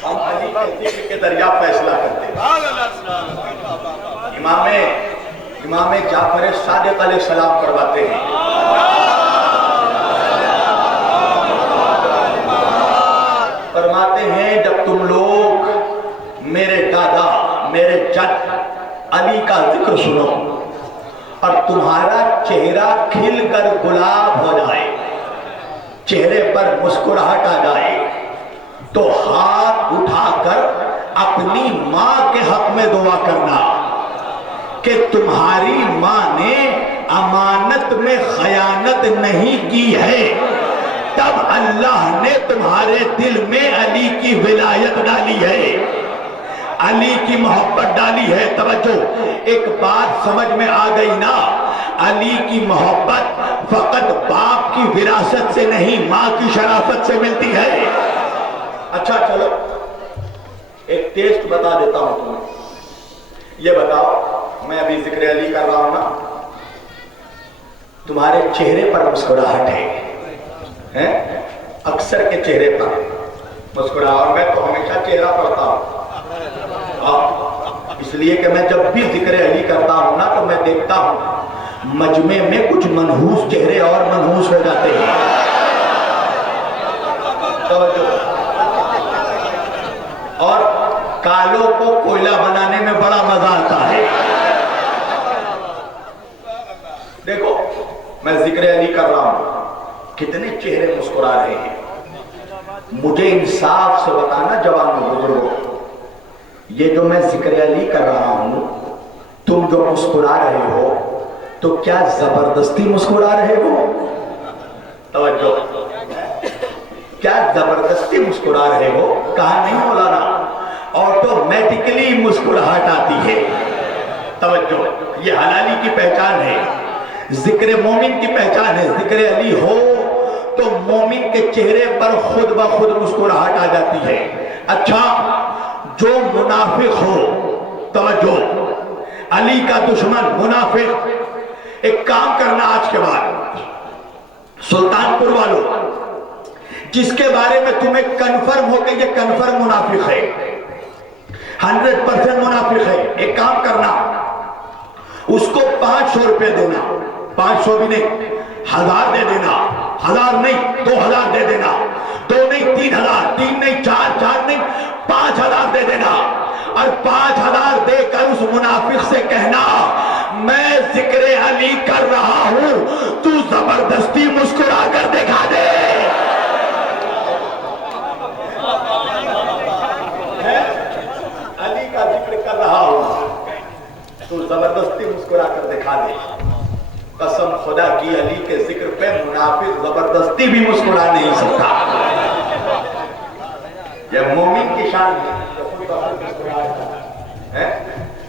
ہم علی کے ذکر کے دریا فیصلہ کرتے ہیں۔ امام جعفر صادق علیہ السلام فرماتے ہیں جب تم لوگ میرے دادا میرے جد علی کا ذکر سنو اور تمہارا چہرہ کھل کر گلاب ہو جائے، چہرے پر مسکراہٹ آ جائے، تو ہاتھ اٹھا کر اپنی ماں کے حق میں دعا کرنا کہ تمہاری ماں نے امانت میں خیانت نہیں کی ہے، تب اللہ نے تمہارے دل میں علی کی ولایت ڈالی ہے، علی کی محبت ڈالی ہے۔ توجہ، ایک بات سمجھ میں آ گئی نا، علی کی محبت فقط باپ کی وراثت سے نہیں ماں کی شرافت سے ملتی ہے۔ اچھا چلو ایک ٹیسٹ بتا دیتا ہوں تمہیں، یہ بتاؤ میں ابھی ذکر علی کر رہا ہوں نا، تمہارے چہرے پر مسکراہٹ ہے، اکثر کے چہرے پر مسکراہٹ، اور میں تو ہمیشہ چہرہ پڑھتا ہوں، اس لیے کہ میں جب بھی ذکر علی کرتا ہوں نا تو میں دیکھتا ہوں مجمع میں کچھ منحوس چہرے اور منحوس ہو جاتے ہیں۔ اور کالوں کو کوئلہ بنانے میں بڑا مزہ آتا ہے۔ دیکھو میں ذکر علی کر رہا ہوں، کتنے چہرے مسکرا رہے ہیں، مجھے انصاف سے بتانا جوانوں بزرگوں، یہ جو میں ذکر علی کر رہا ہوں تم جو مسکرا رہے ہو تو کیا زبردستی مسکرا رہے ہو؟ توجہ، کیا زبردستی مسکرا رہے ہو؟ کہا نہیں مولانا، آٹومیٹکلی مسکراہٹ آتی ہے۔ توجہ، یہ حلالی کی پہچان ہے، ذکر مومن کی پہچان ہے۔ ذکر علی ہو تو مومن کے چہرے پر خود بخود مسکراہٹ آ جاتی ہے۔ اچھا، جو منافق ہو، توجہ، علی کا دشمن منافق، ایک کام کرنا آج کے بعد، سلطان پور والوں، جس کے بارے میں تمہیں کنفرم ہو کہ یہ کنفرم منافق ہے، 100% منافق ہے. ایک کام کرنا, اس کو 500 روپے دینا, 500 بھی نہیں, 1000 دے دینا, 1000 نہیں 2000 دے دینا, 2 نہیں 3000, 3 نہیں 4, 4 نہیں 5000 دے دینا, اور 5000 دے کر اس منافق سے کہنا میں ذکر علی کر رہا ہوں, تو زبردستی مسکرا کر دکھا دے. علی کا ذکر کر رہا ہوں, تو زبردستی مسکرا کر دکھا دے. قسم خدا کی علی کے ذکر پہ منافق زبردستی بھی مسکرا نہیں سکتا. یہ مومن کی شان ہے.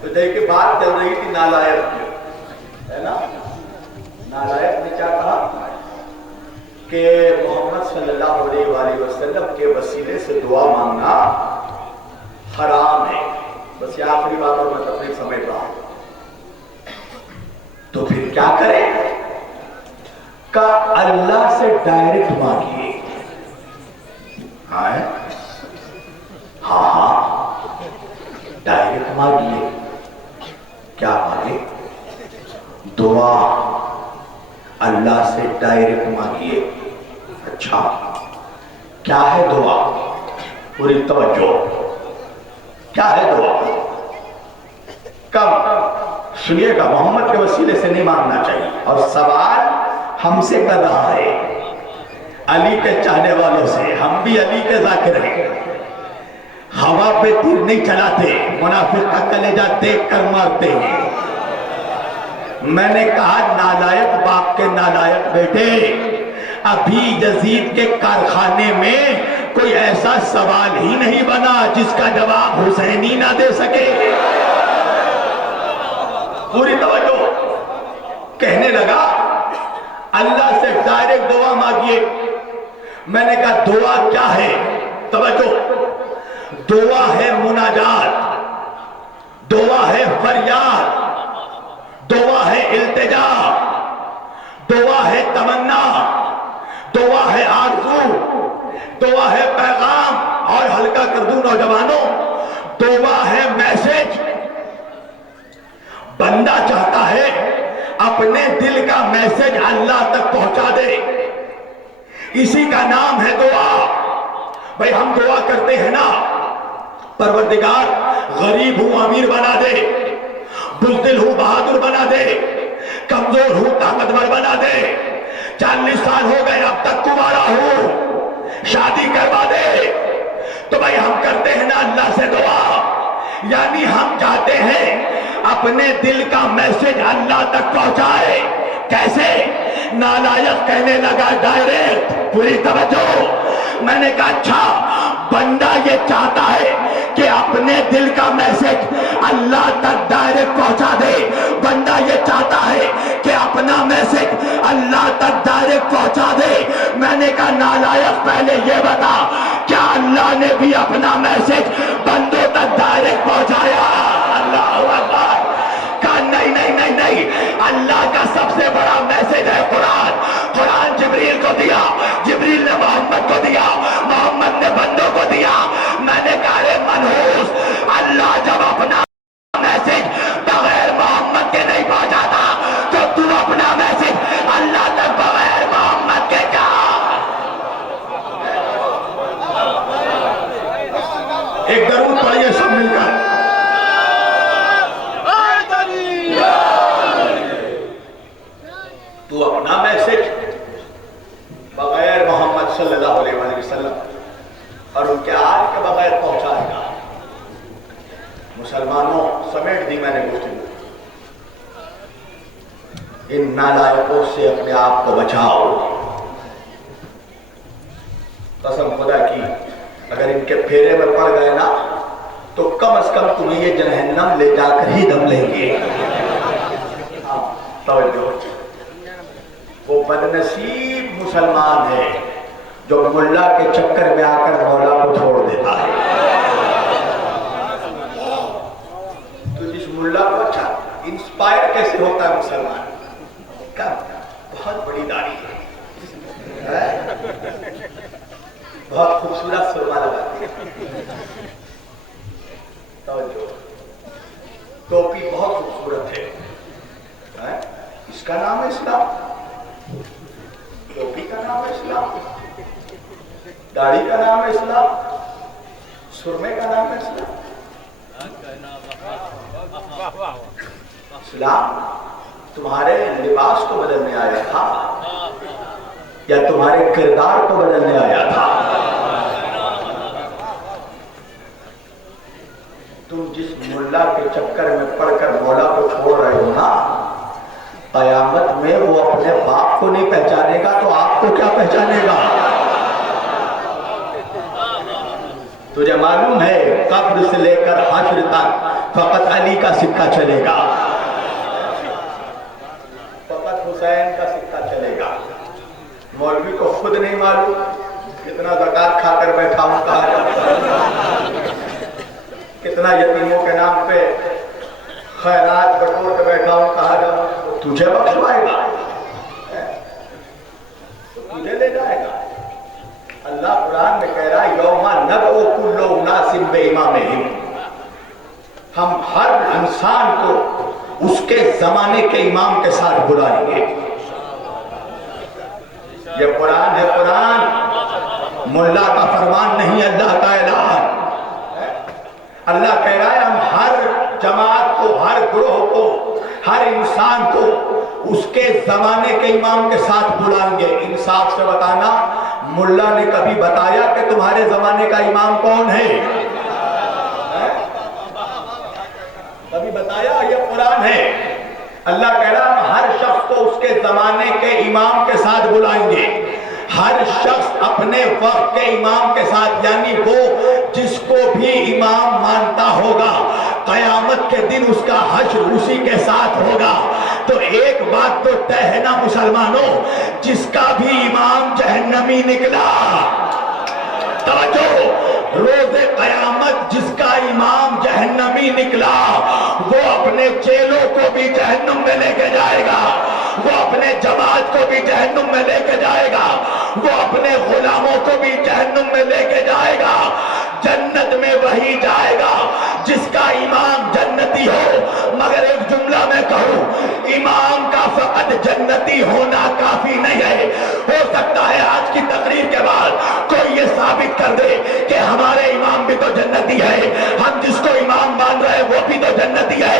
تو دیکھ کے بات چل رہی تھی نالائق ہے نا, نالائق نے کیا کہا کہ محمد صلی اللہ علیہ وآلہ وسلم کے وسیلے سے دعا مانگنا حرام ہے. بس یہ آخری بات اور میں تفریح سمجھ رہا ہوں. تو پھر کیا کریں؟ کہ اللہ سے ڈائریکٹ مانگیے. ہاں ڈائریکٹ مانگیے. کیا مانگے؟ دعا اللہ سے ڈائریکٹ مانگیے. اچھا کیا ہے دعا؟ پوری توجہ. کیا ہے دعا؟ کب سنیے گا, محمد کے وسیلے سے نہیں مانگنا چاہیے. اور سوال ہم سے کر رہا ہے, علی کے چاہنے والوں سے. ہم بھی علی کے ذاکر ہیں. ہوا پہ تیر نہیں چلاتے, منافق کا کلیجہ دیکھ کر مارتے ہیں. میں نے کہا نالائق باپ کے نالائق بیٹے, ابھی یزید کے کارخانے میں کوئی ایسا سوال ہی نہیں بنا جس کا جواب حسینی نہ دے سکے. پوری توجہ. کہنے لگا اللہ سے ڈائریکٹ دعا مانگیے. میں نے کہا دعا کیا ہے؟ توجہ. دعا ہے مناجات, دعا ہے فریاد, دعا ہے التجا, دعا ہے تمنا, دعا ہے آرزو, دعا ہے پیغام. اور ہلکا کر دوں نوجوانوں, دعا ہے میسج. بندہ چاہتا ہے اپنے دل کا میسج اللہ تک پہنچا دے, اسی کا نام ہے دعا. بھئی ہم دعا کرتے ہیں نا, پروردگار غریب ہوں امیر بنا دے, بزدل ہوں بہادر بنا دے, کمزور ہوں طاقتور بنا دے, 40 سال ہو گئے اب تک کمارا ہوں, شادی کروا دے. تو بھئی ہم کرتے ہیں نا اللہ سے دعا, یعنی ہم چاہتے ہیں اپنے دل کا میسج اللہ تک پہنچائے. کیسے؟ نالائق کہنے لگا ڈائریکٹ. پوری توجہ. میں نے کہا اچھا بندہ یہ چاہتا ہے کہ اپنے دل کا میسج اللہ تک ڈائریکٹ پہنچا دے. بندہ یہ چاہتا ہے کہ اپنا میسج اللہ تک ڈائریکٹ پہنچا دے. میں نے کہا نالائق پہلے یہ بتا, کیا اللہ نے بھی اپنا میسج بندوں تک ڈائریکٹ پہنچایا؟ اللہ اکبر. کہا نہیں نہیں نہیں نہیں, اللہ کا سب سے بڑا میسج ہے قرآن. قرآن جبریل کو دیا, جبریل نے محمد کو دیا, محمد نے بندوں کو دیا. میں نے کہا رے منحوس, اللہ جب اپنا میسج بغیر محمد کے نہیں پہنچاتا تو تو اپنا میسج اللہ تک بغیر محمد کے کیا؟ ایک درود پڑھیے سب مل کر. تو اپنا میسج بغیر محمد صلی اللہ علیہ وآلہ وسلم اور ان کے آل کے بغیر پہنچائے گا. مسلمانوں سمیٹ دی میں نے گفتگو. ان نالائقوں سے اپنے آپ کو بچاؤ. قسم خدا کی اگر ان کے پھیرے میں پڑ گئے نا تو کم از کم تمہیں یہ جہنم لے جا کر ہی دم لیں گے. توجہ. وہ بدنصیب مسلمان ہے جو ملا کے چکر میں آ کر مولا کو چھوڑ دیتا ہے. تو جس ملا کو اچھا انسپائر کیسے ہوتا ہے مسلمان کا, بہت بڑی داڑھی ہے, بہت خوبصورت سرما لگاتی ہے. توجہ، ٹوپی بہت خوبصورت ہے، اس کا نام ہے اسلام، ٹوپی کا نام ہے اسلام، داڑھی کا نام ہے اسلام، سرمے کا نام ہے اسلام۔ اسلام تمہارے لباس کو بدلنے آیا تھا یا تمہارے کردار کو بدلنے آیا تھا؟ تم جس ملا کے چکر میں پڑھ کر مولا کو چھوڑ رہے ہو نا، قیامت میں وہ اپنے باپ کو نہیں پہچانے گا تو آپ کو کیا پہچانے گا؟ تجھے معلوم ہے قبر سے لے کر حشر تک فقط علی کا سکہ چلے گا، فقط حسین کا سکہ چلے گا۔ مولوی کو خود نہیں معلوم کتنا زکوٰۃ کھا کر بیٹھا ہوں، کہا جاتا، کتنا یتیموں کے نام پہ خیرات بٹور کے بیٹھا ہوں، کہا جاتا، تجھے بخشوائے گا، تجھے لے جائے گا۔ اللہ قرآن میں کہہ رہا ہے یوم ندعو کل اناس بامامہم، ہم ہر انسان کو اس کے زمانے کے امام کے ساتھ بلائیں گے۔ یہ قرآن ہے، قرآن ملا کا فرمان نہیں، اللہ کا اعلان۔ اللہ کہہ رہا ہے ہم ہر جماعت کو، ہر گروہ کو، ہر انسان کو اس کے زمانے کے امام کے ساتھ بلائیں گے۔ انصاف سے بتانا، ملا نے کبھی بتایا کہ تمہارے زمانے کا امام کون ہے؟ کبھی بتایا؟ یہ قرآن ہے۔ اللہ کہہ رہا ہم ہر شخص کو اس کے زمانے کے امام کے ساتھ بلائیں گے، ہر شخص اپنے وقت کے امام کے ساتھ، یعنی وہ جس کو بھی امام مانتا ہوگا قیامت کے دن اس کا حشر اسی کے ساتھ ہوگا۔ تو ایک بات تو طے ہے نا مسلمانوں، جس کا بھی امام جہنمی نکلا، توجہ، روز قیامت جس کا امام جہنمی نکلا وہ اپنے چیلوں کو بھی جہنم میں لے کے جائے گا، وہ اپنے جماعت کو بھی جہنم میں لے کے جائے گا، وہ اپنے غلاموں کو بھی جہنم میں لے کے جائے گا۔ جنت میں وہی جائے گا جس کا امام جنتی ہو۔ مگر ایک جملہ میں کہوں، امام کا فقط جنتی ہونا کافی نہیں ہے۔ ہو سکتا ہے آج کی تقریر کے بعد کوئی یہ ثابت کر دے کہ ہمارے امام بھی تو جنتی ہے، ہم جس کو امام مان رہے ہیں وہ بھی تو جنتی ہے۔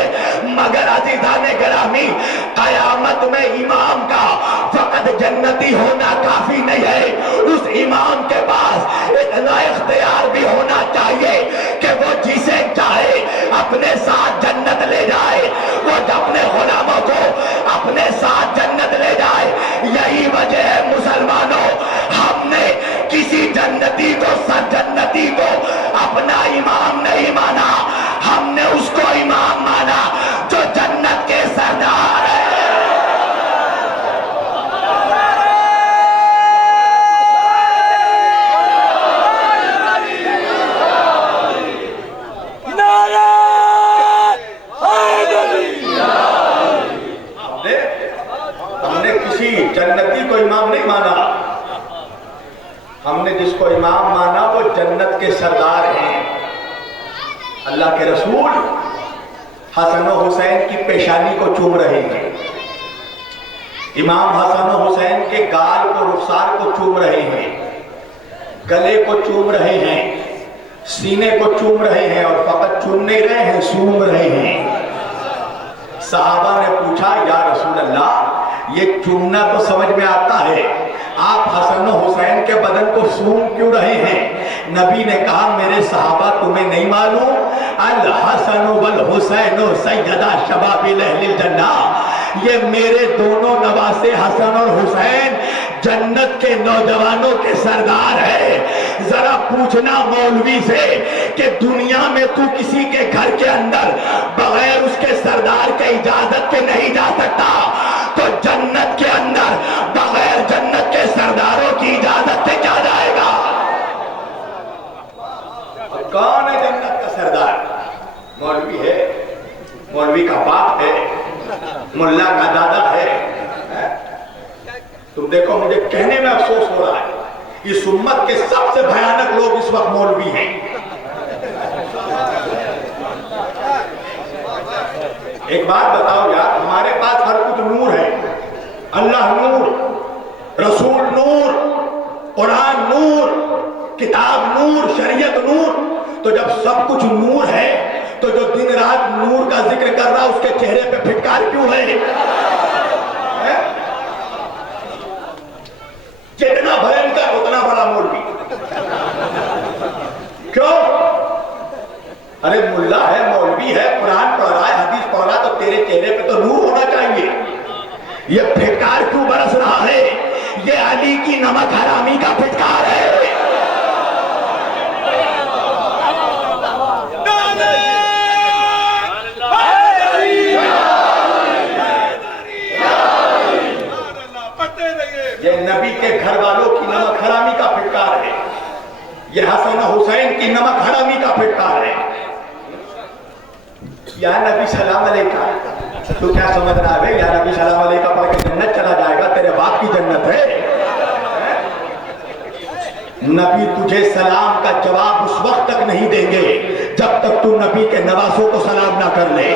مگر عزیزان گرامی، قیامت میں امام کا فقط جنتی ہونا کافی نہیں ہے، اس امام کے پاس اتنا اختیار بھی ہونا چاہیے کہ وہ جسے چاہے اپنے ساتھ جنت لے جائے، وہ اپنے غلاموں کو اپنے ساتھ جنت لے جائے۔ یہی وجہ ہے مسلمانوں، ہم نے کسی جنتی کو، جنتی کو اپنا امام نہیں مانا، ہم نے اس کو امام مانا جو جنت کے سردار ہے۔ جنتی کو امام نہیں مانا، ہم نے جس کو امام مانا وہ جنت کے سردار ہیں۔ اللہ کے رسول حسن و حسین کی پیشانی کو چوم رہے ہیں، امام حسن و حسین کے گال کو، رخسار کو چوم رہے ہیں، گلے کو چوم رہے ہیں، سینے کو چوم رہے ہیں، اور فقط چوم نہیں رہے ہیں، سوم رہے ہیں۔ صحابہ نے پوچھا یا رسول اللہ یہ چومنا تو سمجھ میں آتا ہے، آپ حسن و حسین کے بدن کو سوم کیوں رہے ہیں؟ نبی نے کہا میرے صحابہ تمہیں نہیں معلوم، الحسن والحسین سیدہ شباب اہل الجنہ، یہ میرے دونوں نواسے حسن اور حسین جنت کے نوجوانوں کے سردار ہے۔ ذرا پوچھنا مولوی سے کہ دنیا میں تو کسی کے گھر کے اندر بغیر اس کے سردار کے اجازت کے نہیں جا سکتا، تو جنت کے اندر بغیر جنت کے سرداروں کی اجازت سے کیا جائے گا؟ کون ہے جنت کا سردار؟ مولوی ہے، مولوی کا باپ ہے، ملا کا دادا ہے۔ تم دیکھو مجھے کہنے میں افسوس ہو رہا ہے، اس امت کے سب سے بھیانک لوگ اس وقت مولوی ہیں۔ ایک بات بتاؤ یار، ہمارے پاس ہر کچھ نور ہے، اللہ نور، رسول نور، قرآن نور، کتاب نور، شریعت نور. تو جب سب کچھ نور ہے تو جو دن رات نور کا ذکر کر رہا اس کے چہرے پہ پھٹکار کیوں ہے؟ جتنا بھینکر اتنا بڑا مولوی. کیوں؟ ارے ملا ہے، مولوی ہے، قرآن پڑھ رہا ہے، حدیث پڑھ رہا ہے، تو تیرے چہرے پہ تو نور ہونا چاہیے. یہ پھٹکار کیوں برس رہا ہے؟ یہ علی کی نمک حرامی کا پھٹکار ہے. یہ نبی کے گھر والوں کی نمک حرامی کا پھٹکار ہے. یہ حسن حسین کی نمک حرامی کا پھٹکار ہے. یا نبی سلام علیکہ، تو کیا سمجھ رہا ہے یا نبی سلام علیکہ پڑھ کے جنت چلا جائے گا؟ تیرے باپ کی جنت ہے. نبی تجھے سلام کا جواب اس وقت تک نہیں دیں گے جب تک تو نبی کے نواسوں کو سلام نہ کر لے.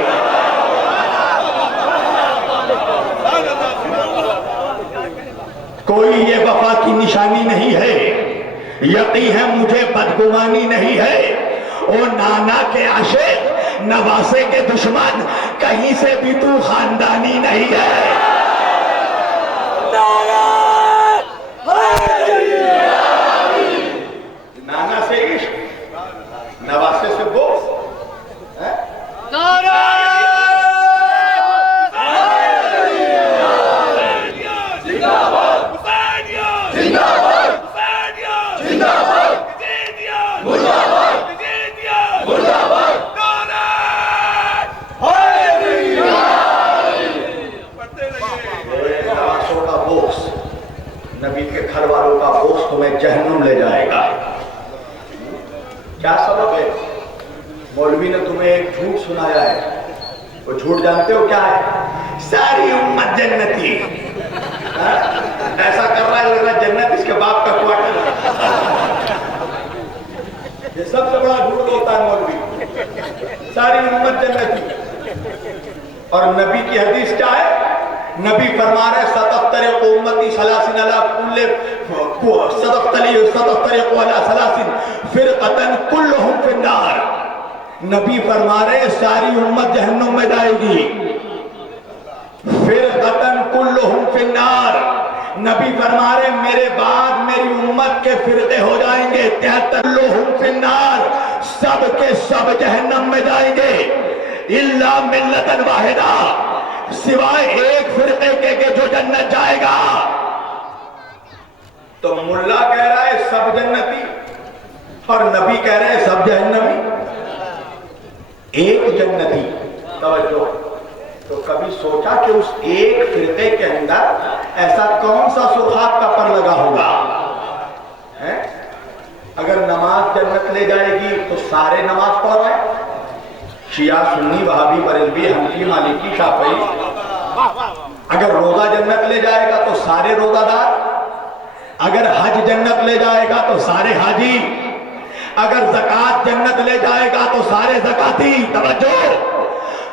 کوئی یہ وفا کی نشانی نہیں ہے، یقین ہے مجھے بدگمانی نہیں ہے. او نانا کے عاشق، نواسے کے دشمن، کہیں سے بھی تو خاندانی نہیں ہے. نانا سے عشق، نواسے سے بغض. نبی کے گھر والوں کا بغض تمہیں جہنم لے جائے گا. کیا سبب ہے؟ مولوی نے تمہیں ایک جھوٹ سنایا ہے. وہ جھوٹ جانتے ہو کیا ہے؟ ساری امت جنتی. ایسا کر رہا ہے لگ رہا جنت اس کے باپ کا کوارٹر ہے. یہ سب سے بڑا جھوٹ ہوتا ہے مولوی. ساری امت جنتی. اور نبی کی حدیث کیا ہے؟ نبی فرما رہے ستفترق امتی ثلاثین علی کل ستفترق علی ثلاثین فرقتن کلہم فی النار. نبی فرما رہے ساری امت جہنم میں جائے گی. فرقتن کلہم فی النار. نبی فرما رہے میرے بعد میری امت کے فرقے ہو جائیں گے 73. کلہم فی النار، سب کے سب جہنم میں جائیں گے. الا ملتا واحدہ، سوائے ایک فرقے کے جو جنت جائے گا. تو ملا کہہ رہا ہے سب جنتی اور نبی کہہ رہے ہیں سب جہنمی. ایک جنتی. توجہ. تو کبھی سوچا کہ اس ایک فرقے کے اندر ایسا کون سا سرخاب کا پر لگا ہوگا؟ اگر نماز جنت لے جائے گی تو سارے نماز پڑھ رہے ہیں، شیعہ، سنی، وہابی، بریلوی، حنفی، مالکی، شافعی. اگر روزہ جنت لے جائے گا تو سارے روزہ دار. اگر حج جنت لے جائے گا تو سارے حاجی. اگر زکوٰۃ جنت لے جائے گا تو سارے زکاتی. توجہ.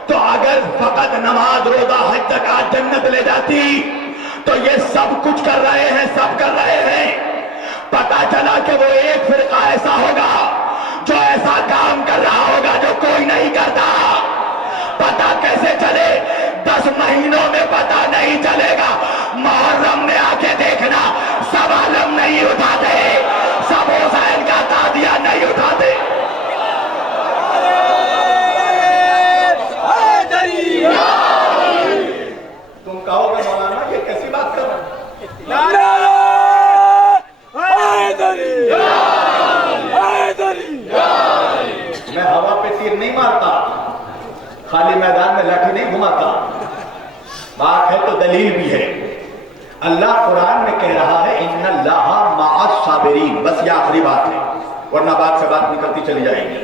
تو اگر فقط نماز، روزہ، حج، زکوٰۃ جنت لے جاتی تو یہ سب کچھ کر رہے ہیں، سب کر رہے ہیں. پتا چلا کہ وہ ایک فرقہ ایسا ہوگا جو ایسا کام کر رہا ہوگا جو کوئی نہیں کرتا. پتا کیسے چلے؟ 10 مہینوں میں پتا نہیں چلے گا. محرم میں آ کے دیکھنا، سب علم نہیں اٹھاتے، سب حسین کا تادیہ نہیں اٹھاتے. تم کہو گے مولانا یہ کیسی بات کر رہے ہیں؟ میں ہوا پہ تیر نہیں مارتا، خالی میدان میں لاٹھی نہیں گھماتا. بات ہے تو دلیل بھی ہے. اللہ قرآن میں کہہ رہا ہے ان اللہ مع الصابرین. بس یہ آخری بات ہے ورنہ بات سے بات نکلتی چلی جائے گی.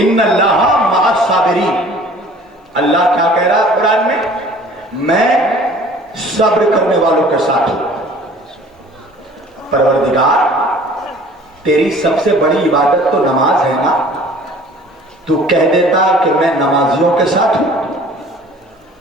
ان اللہ مع الصابرین. اللہ کیا کہہ رہا ہے قرآن میں صبر کرنے والوں کے ساتھ ہوں. پروردگار تیری سب سے بڑی عبادت تو نماز ہے نا، تو کہہ دیتا کہ میں نمازیوں کے ساتھ ہوں.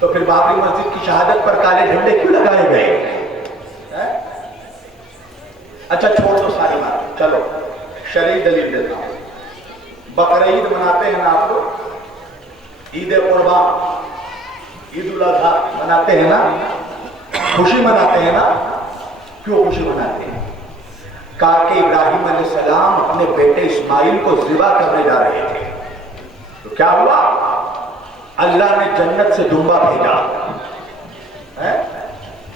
تو پھر بابری مسجد کی شہادت پر کالے جھنڈے کیوں لگائے گئے؟ اچھا چھوڑ دو ساری بات، چلو شرعی دلیل دیتا ہوں۔ بقرعید مناتے ہیں نا آپ لوگ، عید قربان، عید الاضحیٰ مناتے ہیں نا، خوشی مناتے ہیں نا، کیوں خوشی مناتے ہیں؟ کہا کہ ابراہیم علیہ السلام اپنے بیٹے اسماعیل کو ذبح کرنے جا رہے تھے، تو کیا ہوا؟ اللہ نے جنت سے دمبا بھیجا،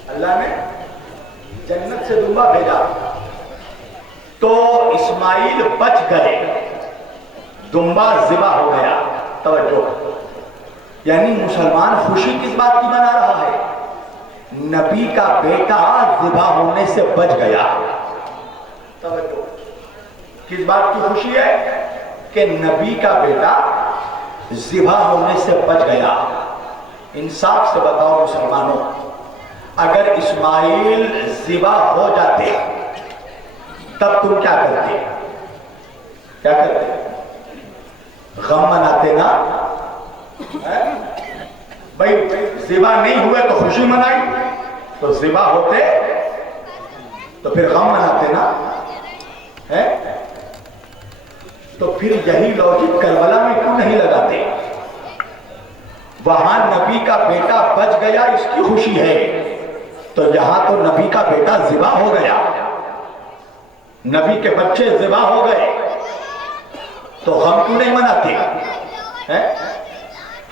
اللہ نے جنت سے دمبا بھیجا تو اسماعیل بچ گئے، دمبا ذبح ہو گیا۔ توجہ، یعنی مسلمان خوشی کس بات کی منا رہا ہے؟ نبی کا بیٹا ذبح ہونے سے بچ گیا۔ توجہ، کس بات کی خوشی ہے؟ کہ نبی کا بیٹا ذبح ہونے سے بچ گیا۔ انصاف سے بتاؤ مسلمانوں، اگر اسماعیل ذبح ہو جاتے تب تم کیا کرتے؟ کیا کرتے؟ غم مناتے نا؟ بھائی ذبح نہیں ہوئے تو خوشی منائی، تو ذبح ہوتے تو پھر غم مناتے نا؟ تو پھر یہی لاجک کربلا میں کیوں نہیں لگاتے؟ وہاں نبی کا بیٹا بچ گیا اس کی خوشی ہے، تو یہاں تو نبی کا بیٹا ذبح ہو گیا، نبی کے بچے ذبح ہو گئے، تو غم کیوں نہیں مناتے؟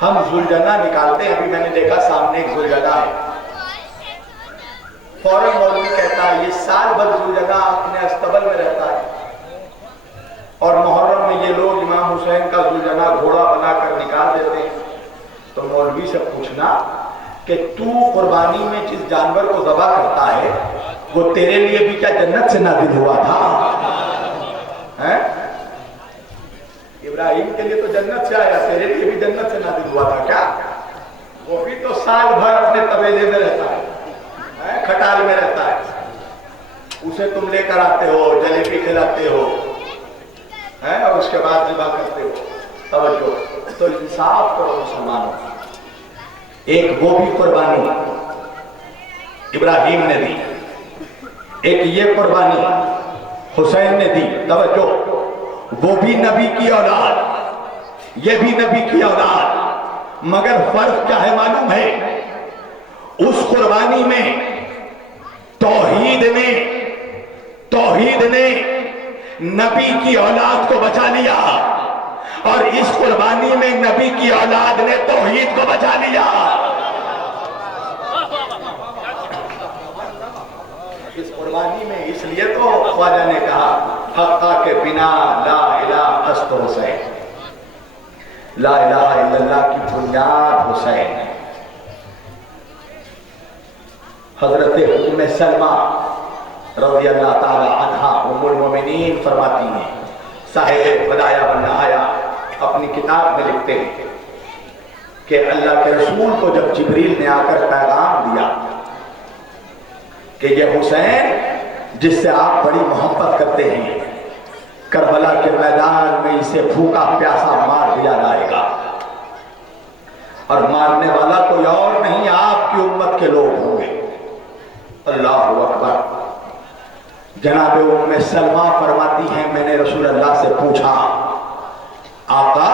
ہم ذوالجنہ نکالتے ہیں، ابھی میں نے دیکھا سامنے ایک ذوالجنہ ہے، فوراً مولوی کہتا ہے یہ سال بھر ذوالجنہ اپنے استبل میں رہتا ہے، اور محرم میں یہ لوگ امام حسین کا ذوالجنہ گھوڑا بنا کر نکال دیتے ہیں۔ تو مولوی سے پوچھنا کہ تو قربانی میں جس جانور کو ذبح کرتا ہے وہ تیرے لیے بھی کیا جنت سے نازل ہوا تھا؟ ابراہیم کے لیے تو جنت سے آیا، تیرے لیے بھی جنت سے نازل ہوا تھا کیا؟ وہ بھی تو سال بھر اپنے طویلے میں رہتا ہے، کھٹال میں رہتا ہے، اسے تم لے کر آتے ہو، جلیبی کھلاتے ہو، اور اس کے بعد ذبح کرتے ہو۔ توجہ، تو انصاف کرو مسلمانوں، ایک وہ بھی قربانی ابراہیم نے دی، ایک یہ قربانی حسین نے دی۔ توجہ، وہ بھی نبی کی اولاد، یہ بھی نبی کی اولاد، مگر فرق کیا ہے معلوم ہے؟ اس قربانی میں توحید نے نبی کی اولاد کو بچا لیا، اور اس قربانی میں نبی کی اولاد نے توحید کو بچا لیا۔ اس قربانی میں اس لیے تو خواجہ نے کہا حقا کے بنا لا الہ است حسین، لا الہ الا اللہ کی بنیاد حسین ہے۔ حضرت ام سلمہ رضی اللہ تعالی عنہا ام المومنین فرماتی ہیں، صاحب بدایا والنہایا اپنی کتاب میں لکھتے ہیں کہ اللہ کے رسول کو جب جبریل نے آ کر پیغام دیا کہ یہ حسین جس سے آپ بڑی محبت کرتے ہیں، کربلا کے میدان میں اسے بھوکا پیاسا مار دیا جائے گا، اور مارنے والا کوئی اور نہیں آپ کی امت کے لوگ ہوں گے۔ اللہ اکبر۔ جناب ام سلمہ فرماتی ہیں میں نے رسول اللہ سے پوچھا آقا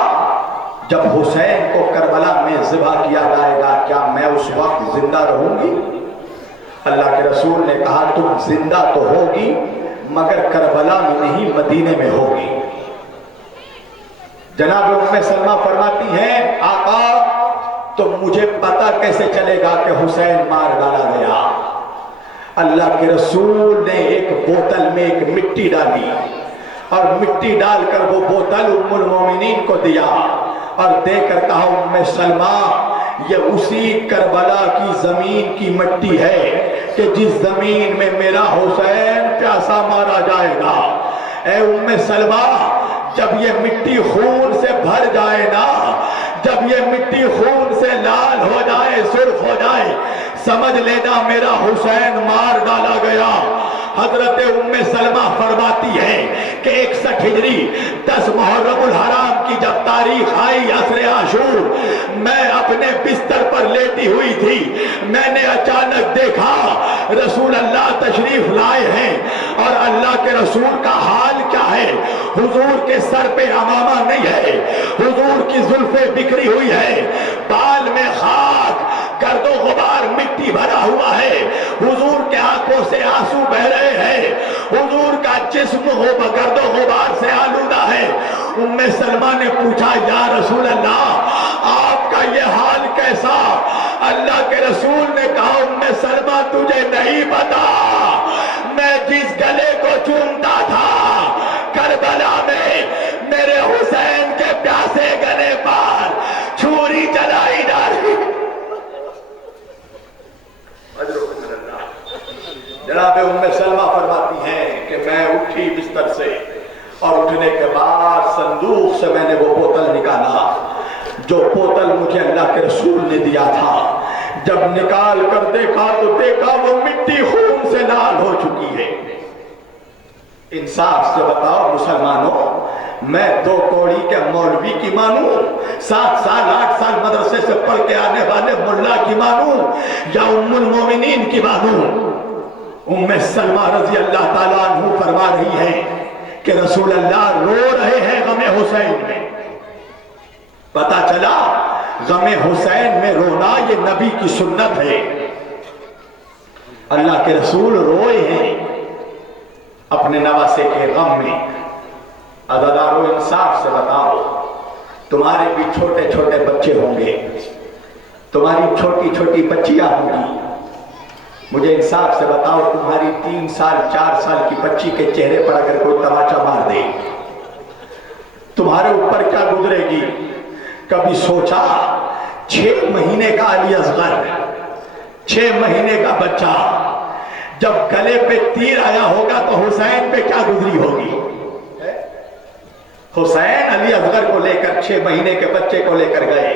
جب حسین کو کربلا میں ذبح کیا جائے گا کیا میں اس وقت زندہ رہوں گی؟ اللہ کے رسول نے کہا تم زندہ تو ہوگی مگر کربلا میں نہیں مدینے میں ہوگی۔ جناب ام سلمہ فرماتی ہیں آقا تو مجھے پتہ کیسے چلے گا کہ حسین مار ڈالا گیا؟ اللہ کے رسول نے ایک بوتل میں ایک مٹی ڈالی اور مٹی ڈال کر وہ بوتل ام المومنین کو دیا اور دے کر کہا ام سلمہ یہ اسی کربلا کی زمین کی مٹی ہے کہ جس زمین میں میرا حسین پیاسا مارا جائے گا۔ اے ام سلمہ جب یہ مٹی خون سے بھر جائے نا، جب یہ مٹی خون سے لال ہو جائے، سرخ ہو جائے، سمجھ لینا میرا حسین مار ڈالا گیا۔ حضرت ام سلمہ فرماتی ہے کہ 61 ہجری 10 محرم الحرام کی جب تاریخ آئی عصر عاشور، میں اپنے بستر پر لیٹی ہوئی تھی، میں نے اچانک دیکھا رسول اللہ تشریف لائے ہیں، اور اللہ کے رسول کا حال کیا ہے؟ حضور کے سر پہ امامہ نہیں ہے، حضور کی زلفیں بکھری ہوئی ہے، بال میں خاک، گرد و غبار مٹی بھرا ہوا ہے، حضور کے آنکھوں سے آنسو بہ رہے ہیں، حضور کا جسم گرد و غبار سے آلودہ ہے۔ ام سلمہ نے پوچھا یا رسول اللہ آپ کا یہ حال کیسا؟ اللہ کے رسول نے کہا ام سلمہ تجھے نہیں پتا، میں جس گلے کو چومتا تھا کربلا میں میرے حسین کے پیاسے گلے پر چھری چلائی ڈالی۔ جناب ام سلمہ فرماتی ہیں کہ میں اٹھی بستر سے، اور اٹھنے کے بعد صندوق سے میں نے وہ بوتل نکالا جو بوتل مجھے اللہ کے رسول نے دیا تھا۔ جب نکال کر دیکھا تو دیکھا وہ مٹی خون سے لال ہو چکی ہے۔ انصاف سے بتاؤ مسلمانوں، میں 2 کوڑی کے مولوی کی مانوں، 7 سال 8 سال مدرسے سے پڑھ کے آنے والے ملا کی مانوں، یا ام المومنین کی مانوں؟ ام سلمہ رضی اللہ تعالیٰ عنہ فرما رہی ہے کہ رسول اللہ رو رہے ہیں غم حسین میں۔ پتا چلا غم حسین میں رونا یہ نبی کی سنت ہے۔ اللہ کے رسول روئے ہیں اپنے نواسے کے غم میں۔ عزادارو انصاف سے بتاؤ، تمہارے بھی چھوٹے چھوٹے بچے ہوں گے، تمہاری چھوٹی چھوٹی بچیاں ہوں گی، مجھے انصاف سے بتاؤ تمہاری 3 سال 4 سال کی بچی کے چہرے پر اگر کوئی تماچا مار دے تمہارے اوپر کیا گزرے گی؟ کبھی سوچا 6 مہینے کا علی اصغر، 6 مہینے کا بچہ جب گلے پہ تیر آیا ہوگا تو حسین پہ کیا گزری ہوگی؟ حسین علی اصغر کو لے کر 6 مہینے کے بچے کو لے کر گئے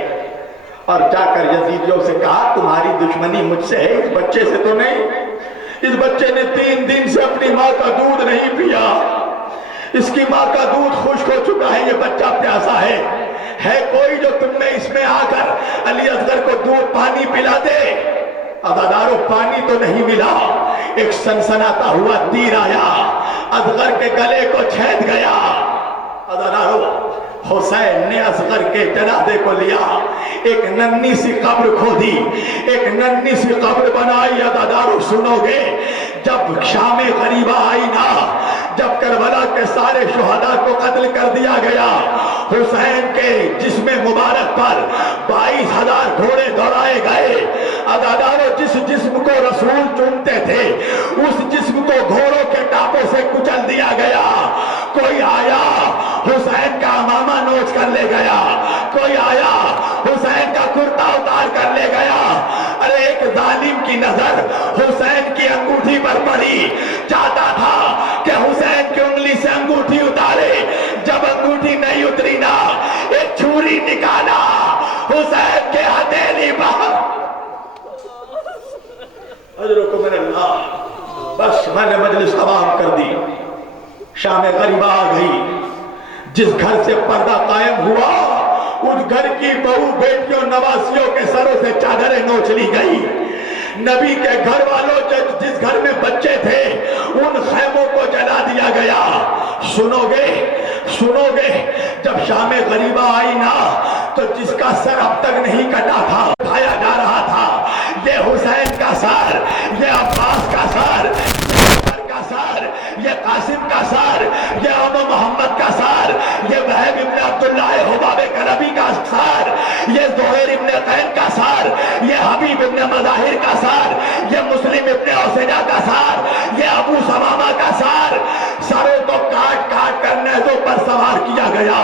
اور جا کر یزیدیوں سے کہا تمہاری دشمنی مجھ سے ہے، اس بچے سے تو نہیں؟ اس بچے نے 3 دن سے اپنی ماں کا دودھ نہیں پیا، اس کی ماں کا دودھ خشک ہو چکا ہے، یہ بچہ پیاسا ہے کوئی جو تم میں اس میں آ کر علی اصغر کو دودھ پانی پلا دے؟ عزادارو پانی تو نہیں ملا، ایک سنسناتا ہوا تیر آیا، اصغر کے گلے کو چھید گیا۔ عزادارو حسین نے اصغر کے جنازے کو لیا، ایک ننھی سی قبر کھودی، ایک ننھی سی قبر بنائی۔ عزادارو سنو گے، جب شام غریبہ آئی نا، جب کربلا کے سارے شہداء کو قتل کر دیا گیا، حسین کے جسم مبارک پر 22,000 گھوڑے دوڑائے گئے۔ عزادارو جس جسم کو رسول چومتے تھے اس جسم کو گھوڑوں کے ٹاپوں سے کچل دیا گیا۔ کوئی آیا حسین کا امامہ نوچ کر لے گیا، کوئی آیا حسین کا کرتا اتار کر لے گیا۔ ارے ایک ظالم کی نظر حسین کی انگوٹھی پر پڑی، چاہتا تھا کہ حسین کی انگلی سے انگوٹھی اتارے، جب انگوٹھی نہیں اتری نا ایک چھری نکالا حسین کے ہتھیلی پر۔ اجرکم من اللہ۔ بس میں نے مجلس تمام کر دی، شام غریبہ آ گئی، جس گھر سے پردہ قائم ہوا اس گھر کی بہو بیٹیوں نواسیوں کے سروں سے چادریں نوچ لی گئی۔ نبی کے گھر والوں جس گھر میں بچے تھے ان خیموں کو جلا دیا گیا۔ سنو گے جب شام غریبہ آئی نا تو جس کا سر اب تک نہیں کٹا تھا اٹھایا جا رہا تھا، یہ حسین کا سر، یہ عباس کا سر، یہ قاسم کا سر، یہ ابو محمد کا سر، یہ وہب ابن عبداللہ حباب کربی کا سر، یہ زہیر ابن قین کا سر، یہ حبیب ابن مظاہر کا سر، یہ مسلم ابن عسیدہ کا سر، یہ ابو سمامہ کا سر۔ سروں کو کاٹ کاٹ کر نیزوں پر سوار کیا گیا۔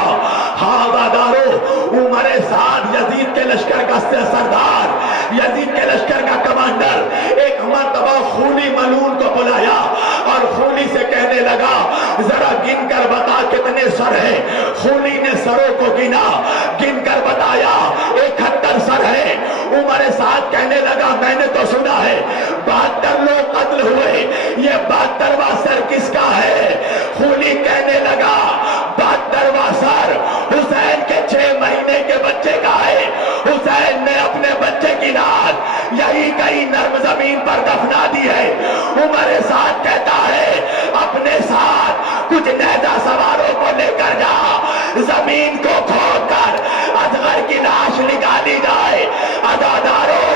ہاں عزادارو، عمر سعد یزید کے لشکر کا سردار، یزید کے لشکر کا کمانڈر ایک مرتبہ خونی ملعون کو بلایا اور خونی سے کہنے لگا ذرا گن کر بتا کتنے سر ہیں۔ خونی نے سروں کو گن کر بتایا 71 سر ہے۔ عمر سعد کہنے لگا میں نے تو سنا ہے 72 لوگ قتل ہوئے، یہ 72واں سر کس کا ہے؟ خونی کہنے لگا 72واں سر حسین کے 6 مہینے کے بچے کا ہے۔ حسین نے اپنے بچے کی نعت یہی کئی نرم زمین پر دفنا دی ہے۔ عمر سعد کہتا ہے اپنے ساتھ کچھ نیزہ سواروں کو لے کر جا، زمین کو کھود کر اصغر کی لاش نکالی جائے۔ عزاداروں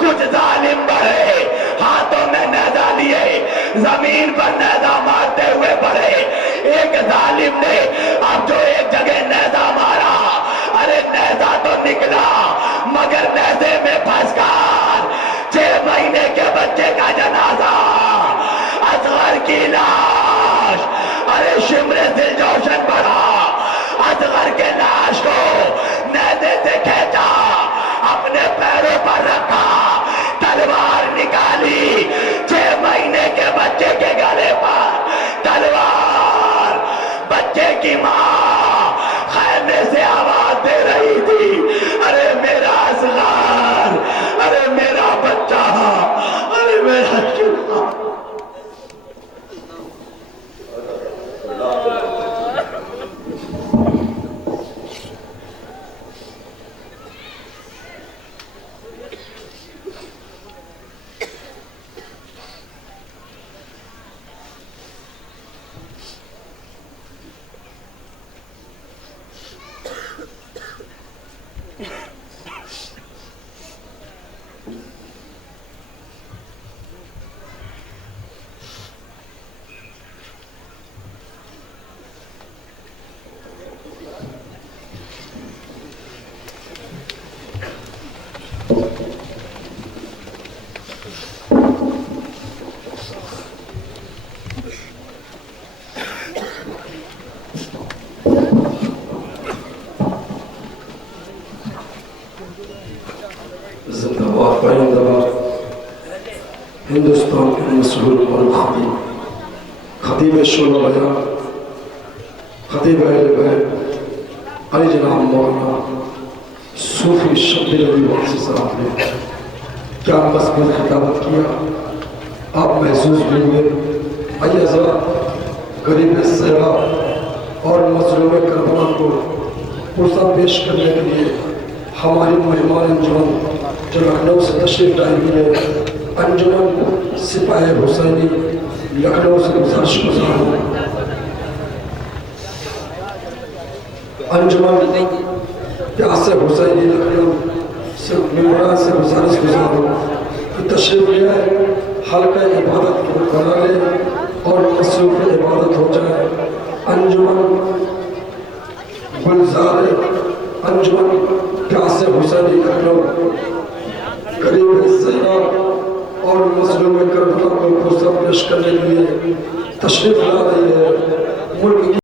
کچھ ظالم بڑھے ہاتھوں میں نیزہ لیے زمین پر نیزہ مارتے ہوئے بڑھے۔ ایک ظالم نے اب جو ایک جگہ نیزہ مارا، ارے نیزہ تو نکلا مگر نیزے میں پھنس کر 6 مہینے کے بچے کا جنازہ، اصغر کی لاش، ارے شمر دل جوشن بڑھا، اصغر کے لاش کو نیزے سے کھینچا، اپنے پیروں پر رکھا، تلوار نکالی 6 مہینے کے بچے کے گلے پر تلوار۔ بچے کی ماں خیمے سے آواز دے رہی تھی، ارے میرا اصغر، ارے میرا بچہ، ارے میرا چوہا۔ ہندوستان کے مسئول اور خطیب شعلہ بیان، خطیب اہل بیت علی جناب مولانا صوفی شبیر علی واقعی صاحب نے کیا مثبت خطابت کیا، آپ محسوس ہوئے۔ آئیے ذرا غریب صحرا اور مظلوم کربلا کو پرسہ پیش کرنے کے لیے ہماری مہمان انجمن جو لکھنؤ سے تشریف لائی ہوئی ہے، انجمن سپاہی حسینی لکھنؤ سے گزارش گزار ہوں۔ انجمن پیاس حسینی لکھنؤ سے ممبران سے گزارش گزار ہوں کہ تشریف لے آئے، حلقہ عبادت کو بنا لے اور مصروف عبادت ہو جائے۔ انجمن گلزار انجمن پیاس حسینی لکھنؤ قریب زہرا اور مظلوم کربلا کو پرسہ پیش کرنے کے لیے تشریف لا رہی ہے۔